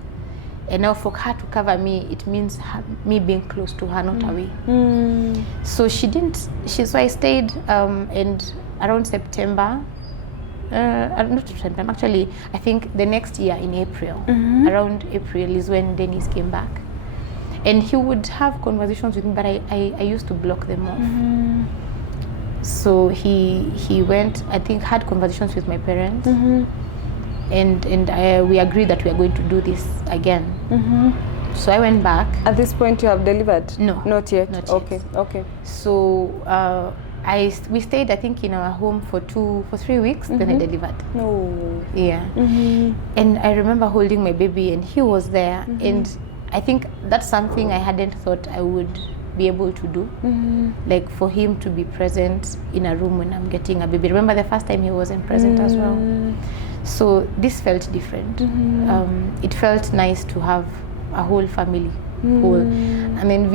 And now for her to cover me, it means me being close to her, not away. So so I stayed, and around September, not September, actually, I think the next year in April, around April is when Dennis came back. And he would have conversations with me, but I used to block them off. So he went, I think, had conversations with my parents, and we agreed that we are going to do this again. So I went back. At this point, you have delivered? No, not yet. Not okay, yet. Okay. So we stayed, I think, in our home for 3 weeks. Then I delivered. No. Yeah. And I remember holding my baby, and he was there, and I think that's something I hadn't thought I would be able to do. Like for him to be present in a room when I'm getting a baby. Remember the first time he wasn't present as well. So this felt different. It felt nice to have a whole family whole. And then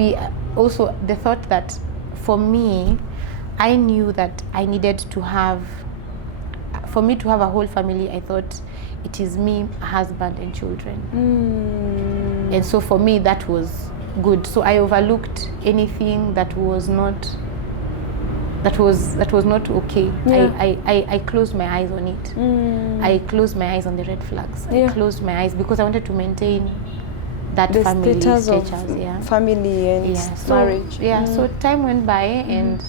the thought that for me, I knew that I needed to have for me to have a whole family, I thought it is me, a husband, and children. And so for me, that was good. So I overlooked anything that was not okay. I closed my eyes on it. I closed my eyes on the red flags. I closed my eyes because I wanted to maintain that the family status of family and marriage. So time went by, and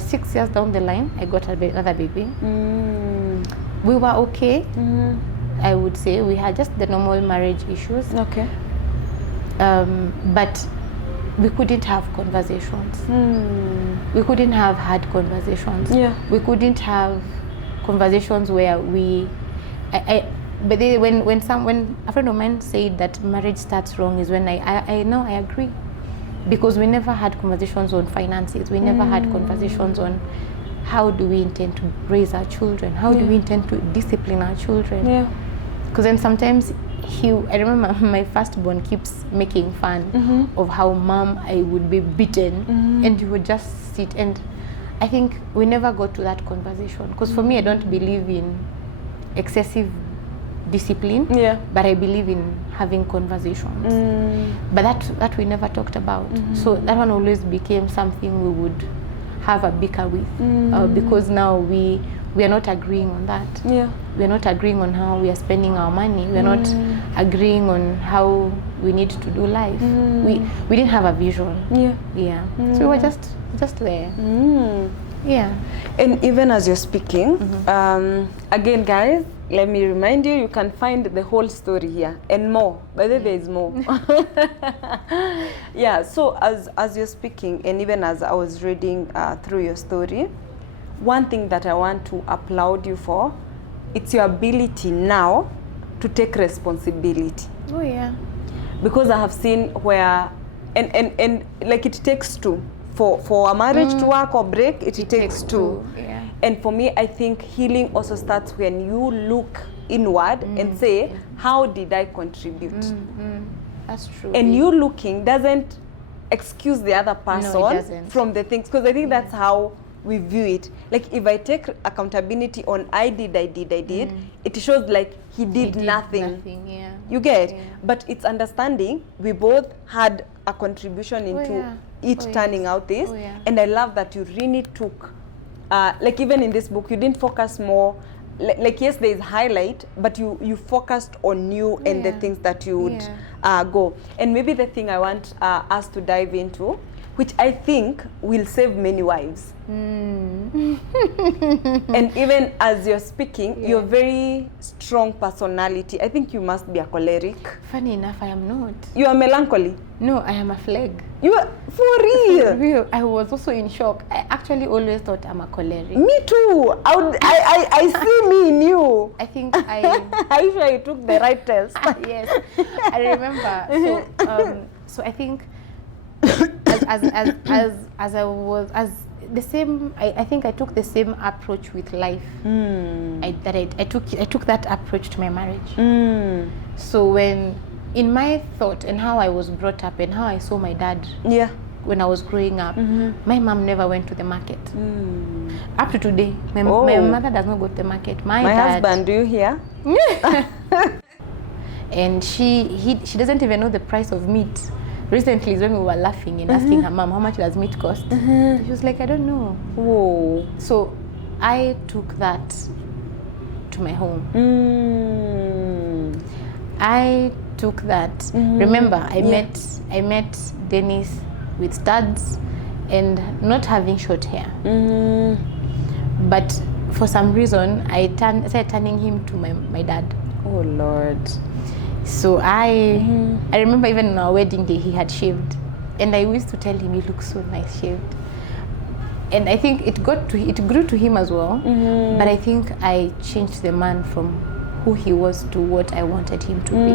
6 years down the line, I got another baby. We were okay. I would say we had just the normal marriage issues. Okay. But we couldn't have conversations. We couldn't have hard conversations. We couldn't have conversations where but when a friend of mine said that marriage starts wrong is when I know I agree, because we never had conversations on finances. We never had conversations on how do we intend to raise our children, how do we intend to discipline our children. Because then sometimes I remember my firstborn keeps making fun of how mom I would be beaten, and he would just sit, and I think we never got to that conversation, because for me, I don't believe in excessive discipline, but I believe in having conversations. But that we never talked about. So that one always became something we would have a bicker with, because now we are not agreeing on that. We are not agreeing on how we are spending our money. We are not agreeing on how we need to do life. We didn't have a vision. So we were just there. And even as you're speaking, again, guys, let me remind you, you can find the whole story here and more. By the way, there is more. So as you're speaking, and even as I was reading through your story, one thing that I want to applaud you for, it's your ability now to take responsibility. Because I have seen where, and like it takes two. For a marriage to work or break, it takes two. And for me, I think healing also starts when you look inward and say, how did I contribute? That's true. And you looking doesn't excuse the other person from the things, because I think that's how we view it. Like if I take accountability on I did, it shows like he did nothing. You get? But it's understanding we both had a contribution into it turning out this. And I love that you really took, like even in this book, you didn't focus more, like yes, there is highlight, but you focused on you and the things that you would go. And maybe the thing I want us to dive into, which I think will save many wives. And even as you're speaking, you're very strong personality. I think you must be a choleric. Funny enough, I am not. You are melancholy? No, I am a phleg. You are for real? For real. I was also in shock. I actually always thought I'm a choleric. Me too. I see me in you. I think I sure you took the right test. Yes, I remember. So I think I think I took the same approach with life. I took that approach to my marriage. So when in my thought and how I was brought up and how I saw my dad when I was growing up, my mom never went to the market. Up to today, my mother does not go to the market. My dad, husband, do you hear? And she doesn't even know the price of meat. Recently is when we were laughing and asking her mom, how much does meat cost? She was like, I don't know. Whoa. So I took that to my home. I took that. Remember, I met Dennis with studs and not having short hair. But for some reason, I started turning him to my dad. Oh Lord. So I remember even on our wedding day, he had shaved. And I used to tell him, you look so nice shaved. And I think it grew to him as well. But I think I changed the man from who he was to what I wanted him to be.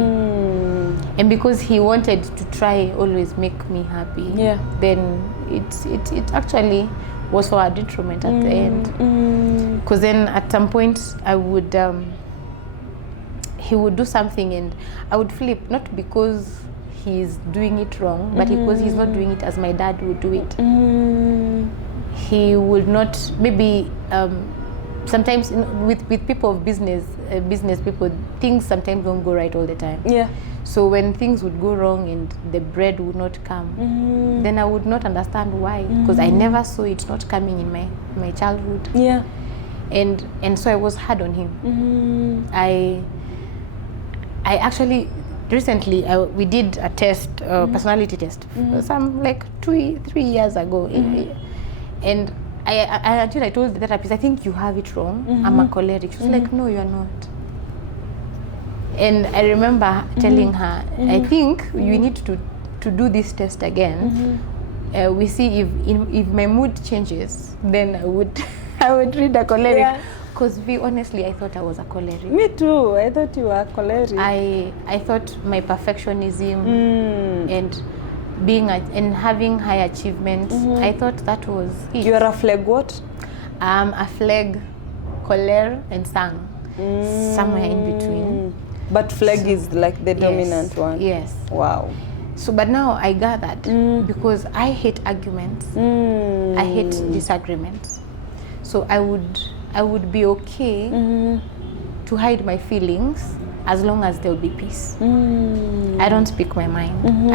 And because he wanted to try always make me happy, then it actually was for a detriment at the end. Because then at some point I would he would do something and I would flip, not because he's doing it wrong, but because he's not doing it as my dad would do it. He would not, maybe sometimes with people of business people, things sometimes don't go right all the time. Yeah. So when things would go wrong and the bread would not come, then I would not understand why, because I never saw it not coming in my childhood. Yeah. And so I was hard on him. I actually recently we did a test, personality test, some like 3 years ago, and until I told the therapist, I think you have it wrong. I'm a choleric. She was like, no, you're not. And I remember telling her, I think you need to do this test again. We see if my mood changes, then I would read a choleric. Because honestly, I thought I was a choleric. Me too. I thought you were choleric. I thought my perfectionism and and having high achievements, I thought that was it. You are a flag what? A flag, choler, and sang. Somewhere in between. But flag is like the dominant one. Yes. Wow. So, but now I got that because I hate arguments. I hate disagreements. So I would be okay to hide my feelings as long as there will be peace. I don't speak my mind.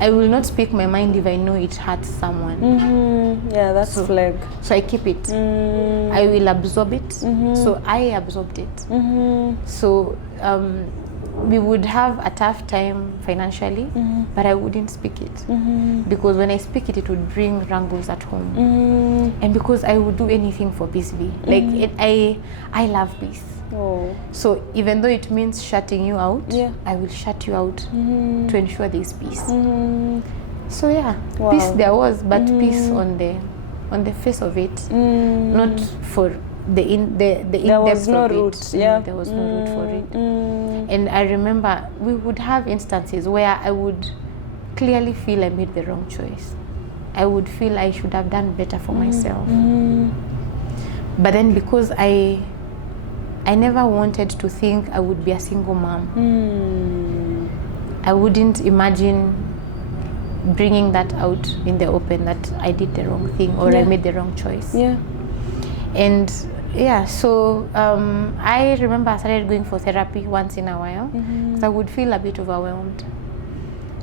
I will not speak my mind if I know it hurts someone. Yeah, that's flag. So I keep it. I will absorb it. So I absorbed it. So we would have a tough time financially, but I wouldn't speak it. Because when I speak it, it would bring wrangles at home. And because I would do anything for peace. Like I love peace. Oh. So even though it means shutting you out, I will shut you out to ensure there is peace. So yeah, peace there was, but peace on the face of it, not for the there was no root. Yeah, there was no root for it. And I remember we would have instances where I would clearly feel I made the wrong choice. I would feel I should have done better for myself. But then because I never wanted to think I would be a single mom. I wouldn't imagine bringing that out in the open, that I did the wrong thing or I made the wrong choice. Yeah. And yeah, so I remember I started going for therapy once in a while because I would feel a bit overwhelmed.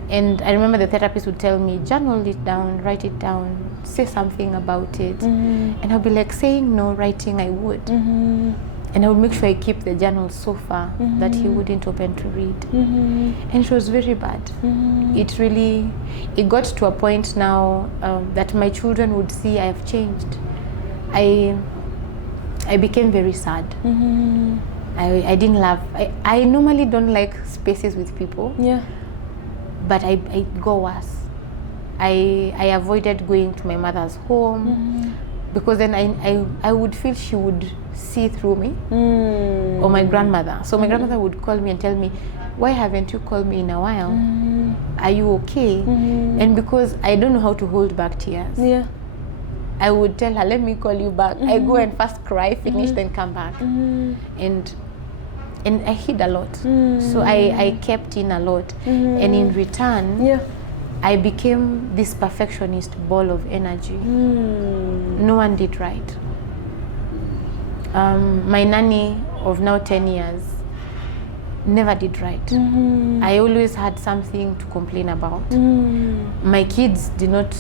And I remember the therapist would tell me, journal it down, write it down, say something about it. And I'll be like, saying no, writing I would. And I would make sure I keep the journal so far that he wouldn't open to read. And it was very bad. It got to a point now that my children would see I have changed. I became very sad. I didn't love, I normally don't like spaces with people. Yeah. But I go worse. I avoided going to my mother's home because then I would feel she would see through me or my grandmother. So my grandmother would call me and tell me, why haven't you called me in a while? Are you okay? And because I don't know how to hold back tears, I would tell her, let me call you back. I go and first cry, finish, then come back. And I hid a lot. So I kept in a lot. And in return, I became this perfectionist ball of energy. No one did right. My nanny of now 10 years never did right. I always had something to complain about. My kids did not,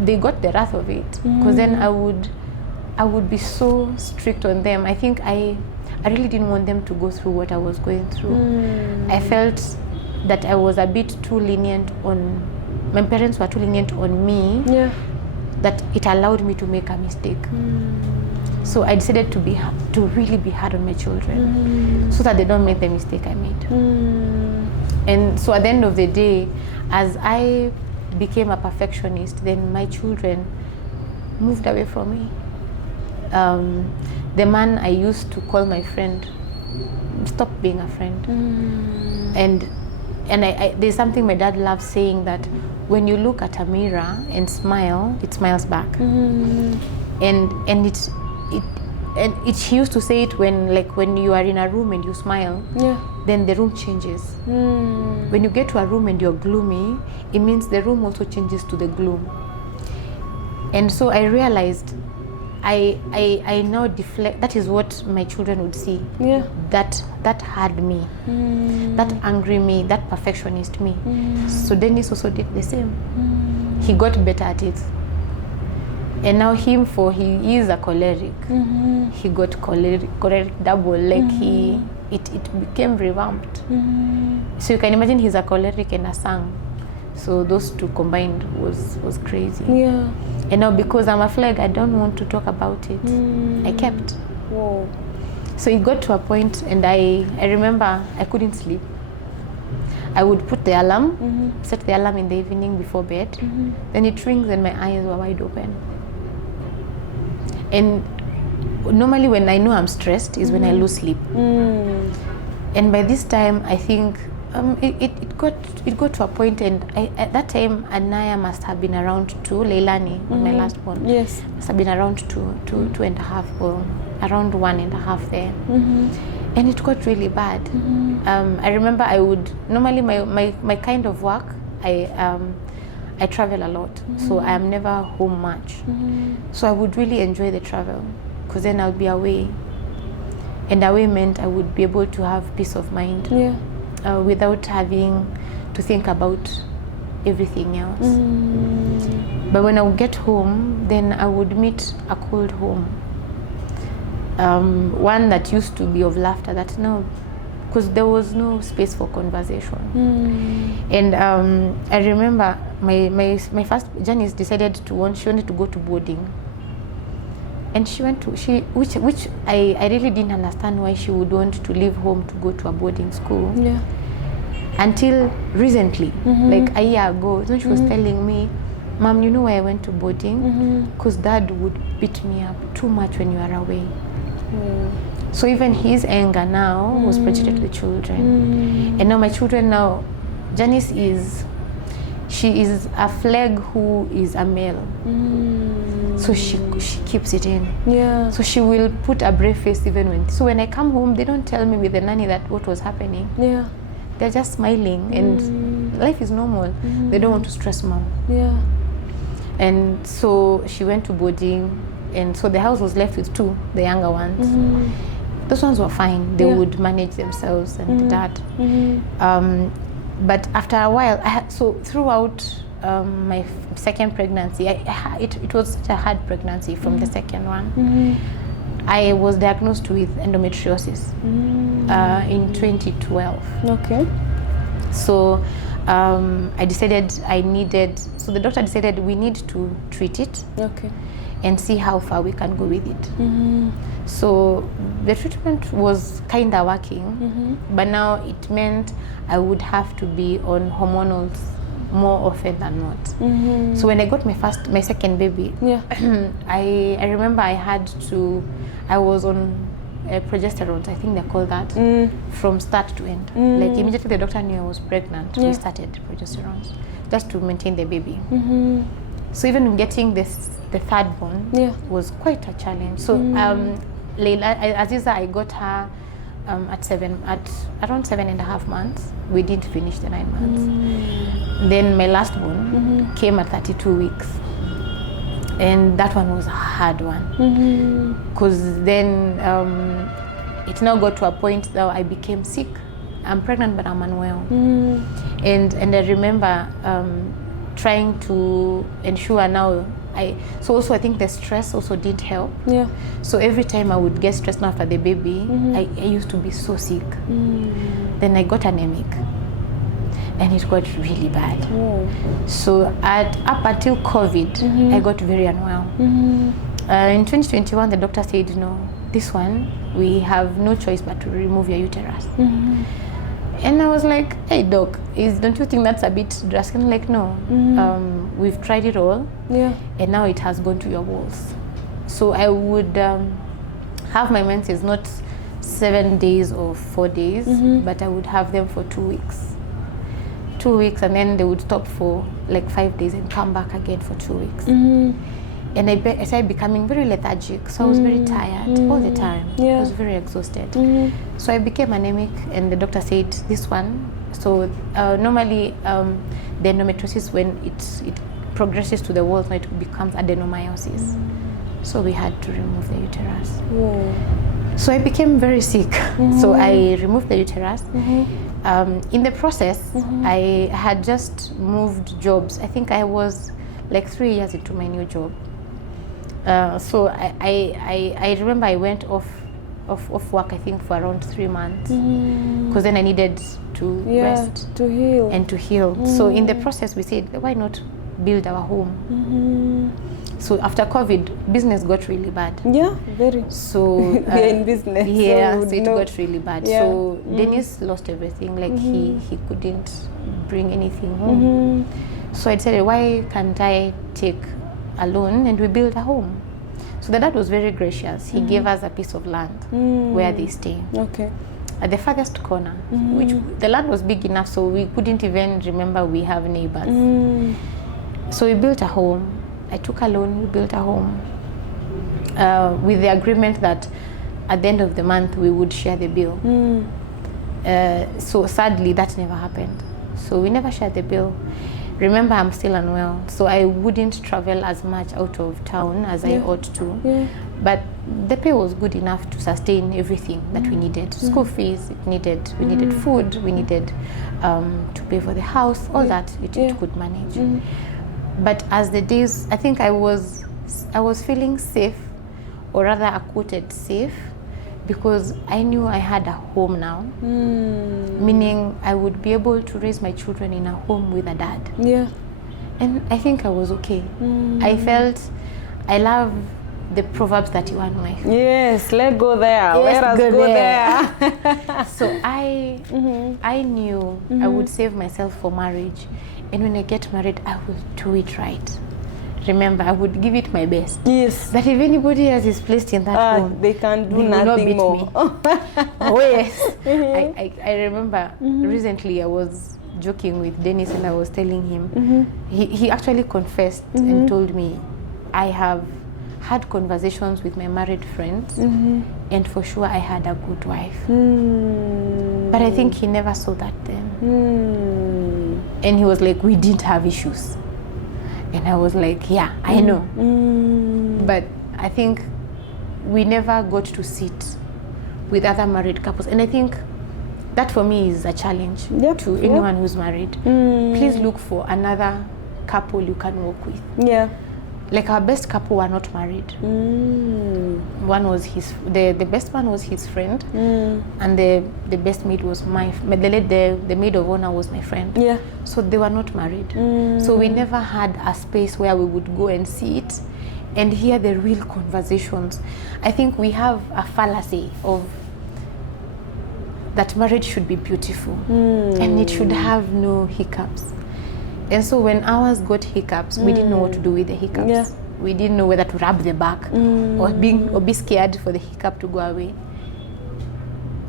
they got the wrath of it. Because then I would be so strict on them. I think I really didn't want them to go through what I was going through. I felt that I was a bit too lenient on, my parents were too lenient on me, that it allowed me to make a mistake. So I decided to really be hard on my children so that they don't make the mistake I made. And so at the end of the day, as I became a perfectionist, then my children moved away from me. The man I used to call my friend stopped being a friend. And there's something my dad loves saying, that when you look at a mirror and smile, it smiles back. And he used to say it when you are in a room and you smile, then the room changes. When you get to a room and you're gloomy, it means the room also changes to the gloom. And so I realized I now deflect. That is what my children would see. Yeah. That had me, that angry me, that perfectionist me. So Dennis also did the same. He got better at it. And now he is a choleric. He got choleric double, like it became revamped. So you can imagine he's a choleric and a sang. So those two combined was crazy. Yeah. And now because I'm a flag, I don't want to talk about it. I kept. Whoa. So it got to a point, and I remember I couldn't sleep. I would put the alarm, set the alarm in the evening before bed. Then it rings and my eyes were wide open. And normally when I know I'm stressed is when I lose sleep. And by this time, I think it got to a point, and at that time Anaya must have been around 2, Leilani, my last born. Yes. Must have been around 2.5, or around 1.5 there. And it got really bad. I remember I would normally my kind of work, I travel a lot, so I am never home much. So I would really enjoy the travel, because then I would be away, and away meant I would be able to have peace of mind. Yeah. Without having to think about everything else. But when I would get home, then I would meet a cold home. One that used to be of laughter, that no, because there was no space for conversation. And I remember my first Janice decided she wanted to go to boarding. And she went to, which I really didn't understand why she would want to leave home to go to a boarding school. Yeah. Until recently, like a year ago, so she was telling me, Mom, you know why I went to boarding? Because Dad would beat me up too much when you are away. So even his anger now was projected to the children. And now my children now, Janice she is a flag who is a male. So she keeps it in. Yeah. So she will put a brave face even when. So when I come home, they don't tell me with the nanny that what was happening. Yeah. They're just smiling, and life is normal. They don't want to stress Mom. Yeah. And so she went to boarding, and so the house was left with 2, the younger ones. Those ones were fine. They would manage themselves and Dad. But after a while, so throughout my second pregnancy, it was such a hard pregnancy from the second one. I was diagnosed with endometriosis in 2012. Okay. So I decided so the doctor decided we need to treat it. Okay. And see how far we can go with it. So the treatment was kind of working, but now it meant I would have to be on hormonals more often than not. So when I got my second baby, I remember I was on progesterone, I think they call that, from start to end. Like immediately the doctor knew I was pregnant, we started progesterone just to maintain the baby. So even getting the third born was quite a challenge. So Aziza, I got her at around 7.5 months. We did finish the 9 months. Then my last born came at 32 weeks. And that one was a hard one. Because then it now got to a point that I became sick. I'm pregnant, but I'm unwell. And I remember trying to ensure now, so also I think the stress also didn't help. Yeah. So every time I would get stressed now after the baby, I used to be so sick. Then I got anemic, and it got really bad. So up until COVID, I got very unwell. In 2021, the doctor said, no, this one, we have no choice but to remove your uterus. And I was like, hey doc, don't you think that's a bit drastic? And like, no, we've tried it all, and now it has gone to your walls. So I would have my menses not 7 days or 4 days, but I would have them for 2 weeks. 2 weeks, and then they would stop for like 5 days and come back again for 2 weeks. And I started becoming very lethargic, so I was very tired all the time. I was very exhausted. So I became anemic, and the doctor said, this one, so normally the endometriosis, when it progresses to the walls, it becomes adenomyosis. So we had to remove the uterus. Whoa. So I became very sick. So I removed the uterus. In the process, I had just moved jobs. I think I was like 3 years into my new job. So I remember I went off work, I think, for around 3 months, because then I needed to rest, to heal, and to heal. So in the process, we said, why not build our home? So after COVID, business got really bad. Yeah, very. So we're in business. Yeah, so it got really bad. Yeah. So Dennis lost everything. Like he couldn't bring anything home. So I decided, why can't I take a loan and we build a home? So the dad was very gracious. He gave us a piece of land where they stay. Okay. At the farthest corner, which the land was big enough so we couldn't even remember we have neighbors. So we built a home. I took a loan, we built a home with the agreement that at the end of the month we would share the bill. So sadly that never happened. So we never shared the bill. Remember, I'm still unwell, so I wouldn't travel as much out of town as I ought to. Yeah. But the pay was good enough to sustain everything that we needed. School fees, we needed food, we needed to pay for the house, all that it could manage. But as the days, I think I was feeling safe, or rather I quoted safe, because I knew I had a home now, meaning I would be able to raise my children in a home with a dad. Yeah. And I think I was okay. I felt, I love the Proverbs 31 wife. Yes, let's go there. Yes, Let us go there. So I knew I would save myself for marriage. And when I get married, I will do it right. Remember, I would give it my best. Yes. That if anybody else is placed in that home, they can do nothing more. Oh yes. I remember recently I was joking with Dennis and I was telling him, he actually confessed and told me, I have had conversations with my married friends and for sure I had a good wife. But I think he never saw that then. And he was like, we didn't have issues. And I was like, yeah, I know. But I think we never got to sit with other married couples. And I think that for me is a challenge to anyone who's married. Please look for another couple you can work with. Yeah. Like our best couple were not married. One was the best one was his friend, and the best maid was the maid of honor was my friend. Yeah. So they were not married. So we never had a space where we would go and sit and hear the real conversations. I think we have a fallacy of that marriage should be beautiful and it should have no hiccups. And so when ours got hiccups, we didn't know what to do with the hiccups. Yeah. We didn't know whether to rub the back or be scared for the hiccup to go away.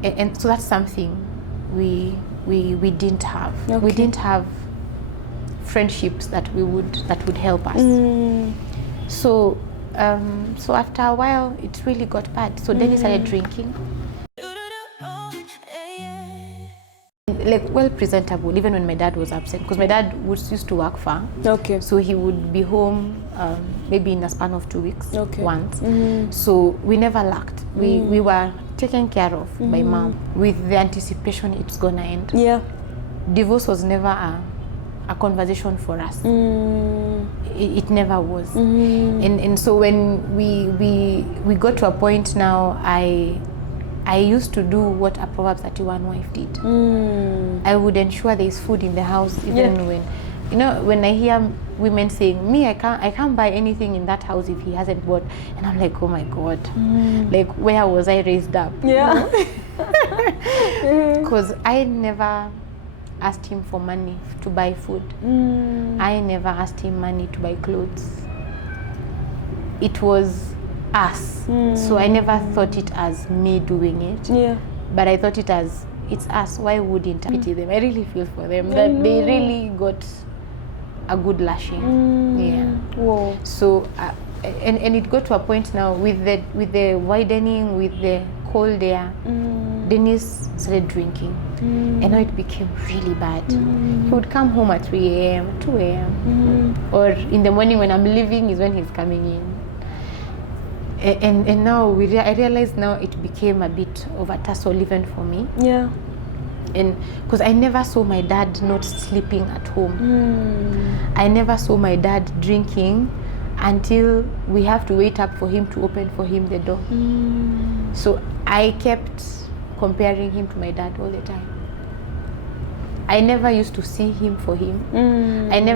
And so that's something we didn't have. Okay. We didn't have friendships that would help us. So after a while, it really got bad. So Dennis started drinking. Like well presentable, even when my dad was absent, because my dad used to work far. Okay. So he would be home maybe in a span of 2 weeks once. So we never lacked. We were taken care of by mom with the anticipation it's gonna end. Yeah. Divorce was never a conversation for us. It never was. And so when we got to a point now, I used to do what a Proverbs 31 wife did. I would ensure there is food in the house, even when I hear women saying, "Me, I can't buy anything in that house if he hasn't bought," and I'm like, oh my God, like where was I raised up? Yeah, because I never asked him for money to buy food. I never asked him money to buy clothes. It was us. So I never thought it as me doing it. Yeah. But I thought it as it's us. Why wouldn't I pity them? I really feel for them that they really got a good lashing. Yeah. Whoa. So and it got to a point now with the widening, with the cold air. Dennis started drinking, and now it became really bad. He would come home at 3 a.m., 2 a.m., or in the morning when I'm leaving is when he's coming in. And now I realize now it became a bit of a tussle even for me. Yeah. And because I never saw my dad not sleeping at home. I never saw my dad drinking until we have to wait up for him to open for him the door. So I kept comparing him to my dad all the time. I never used to see him for him. I never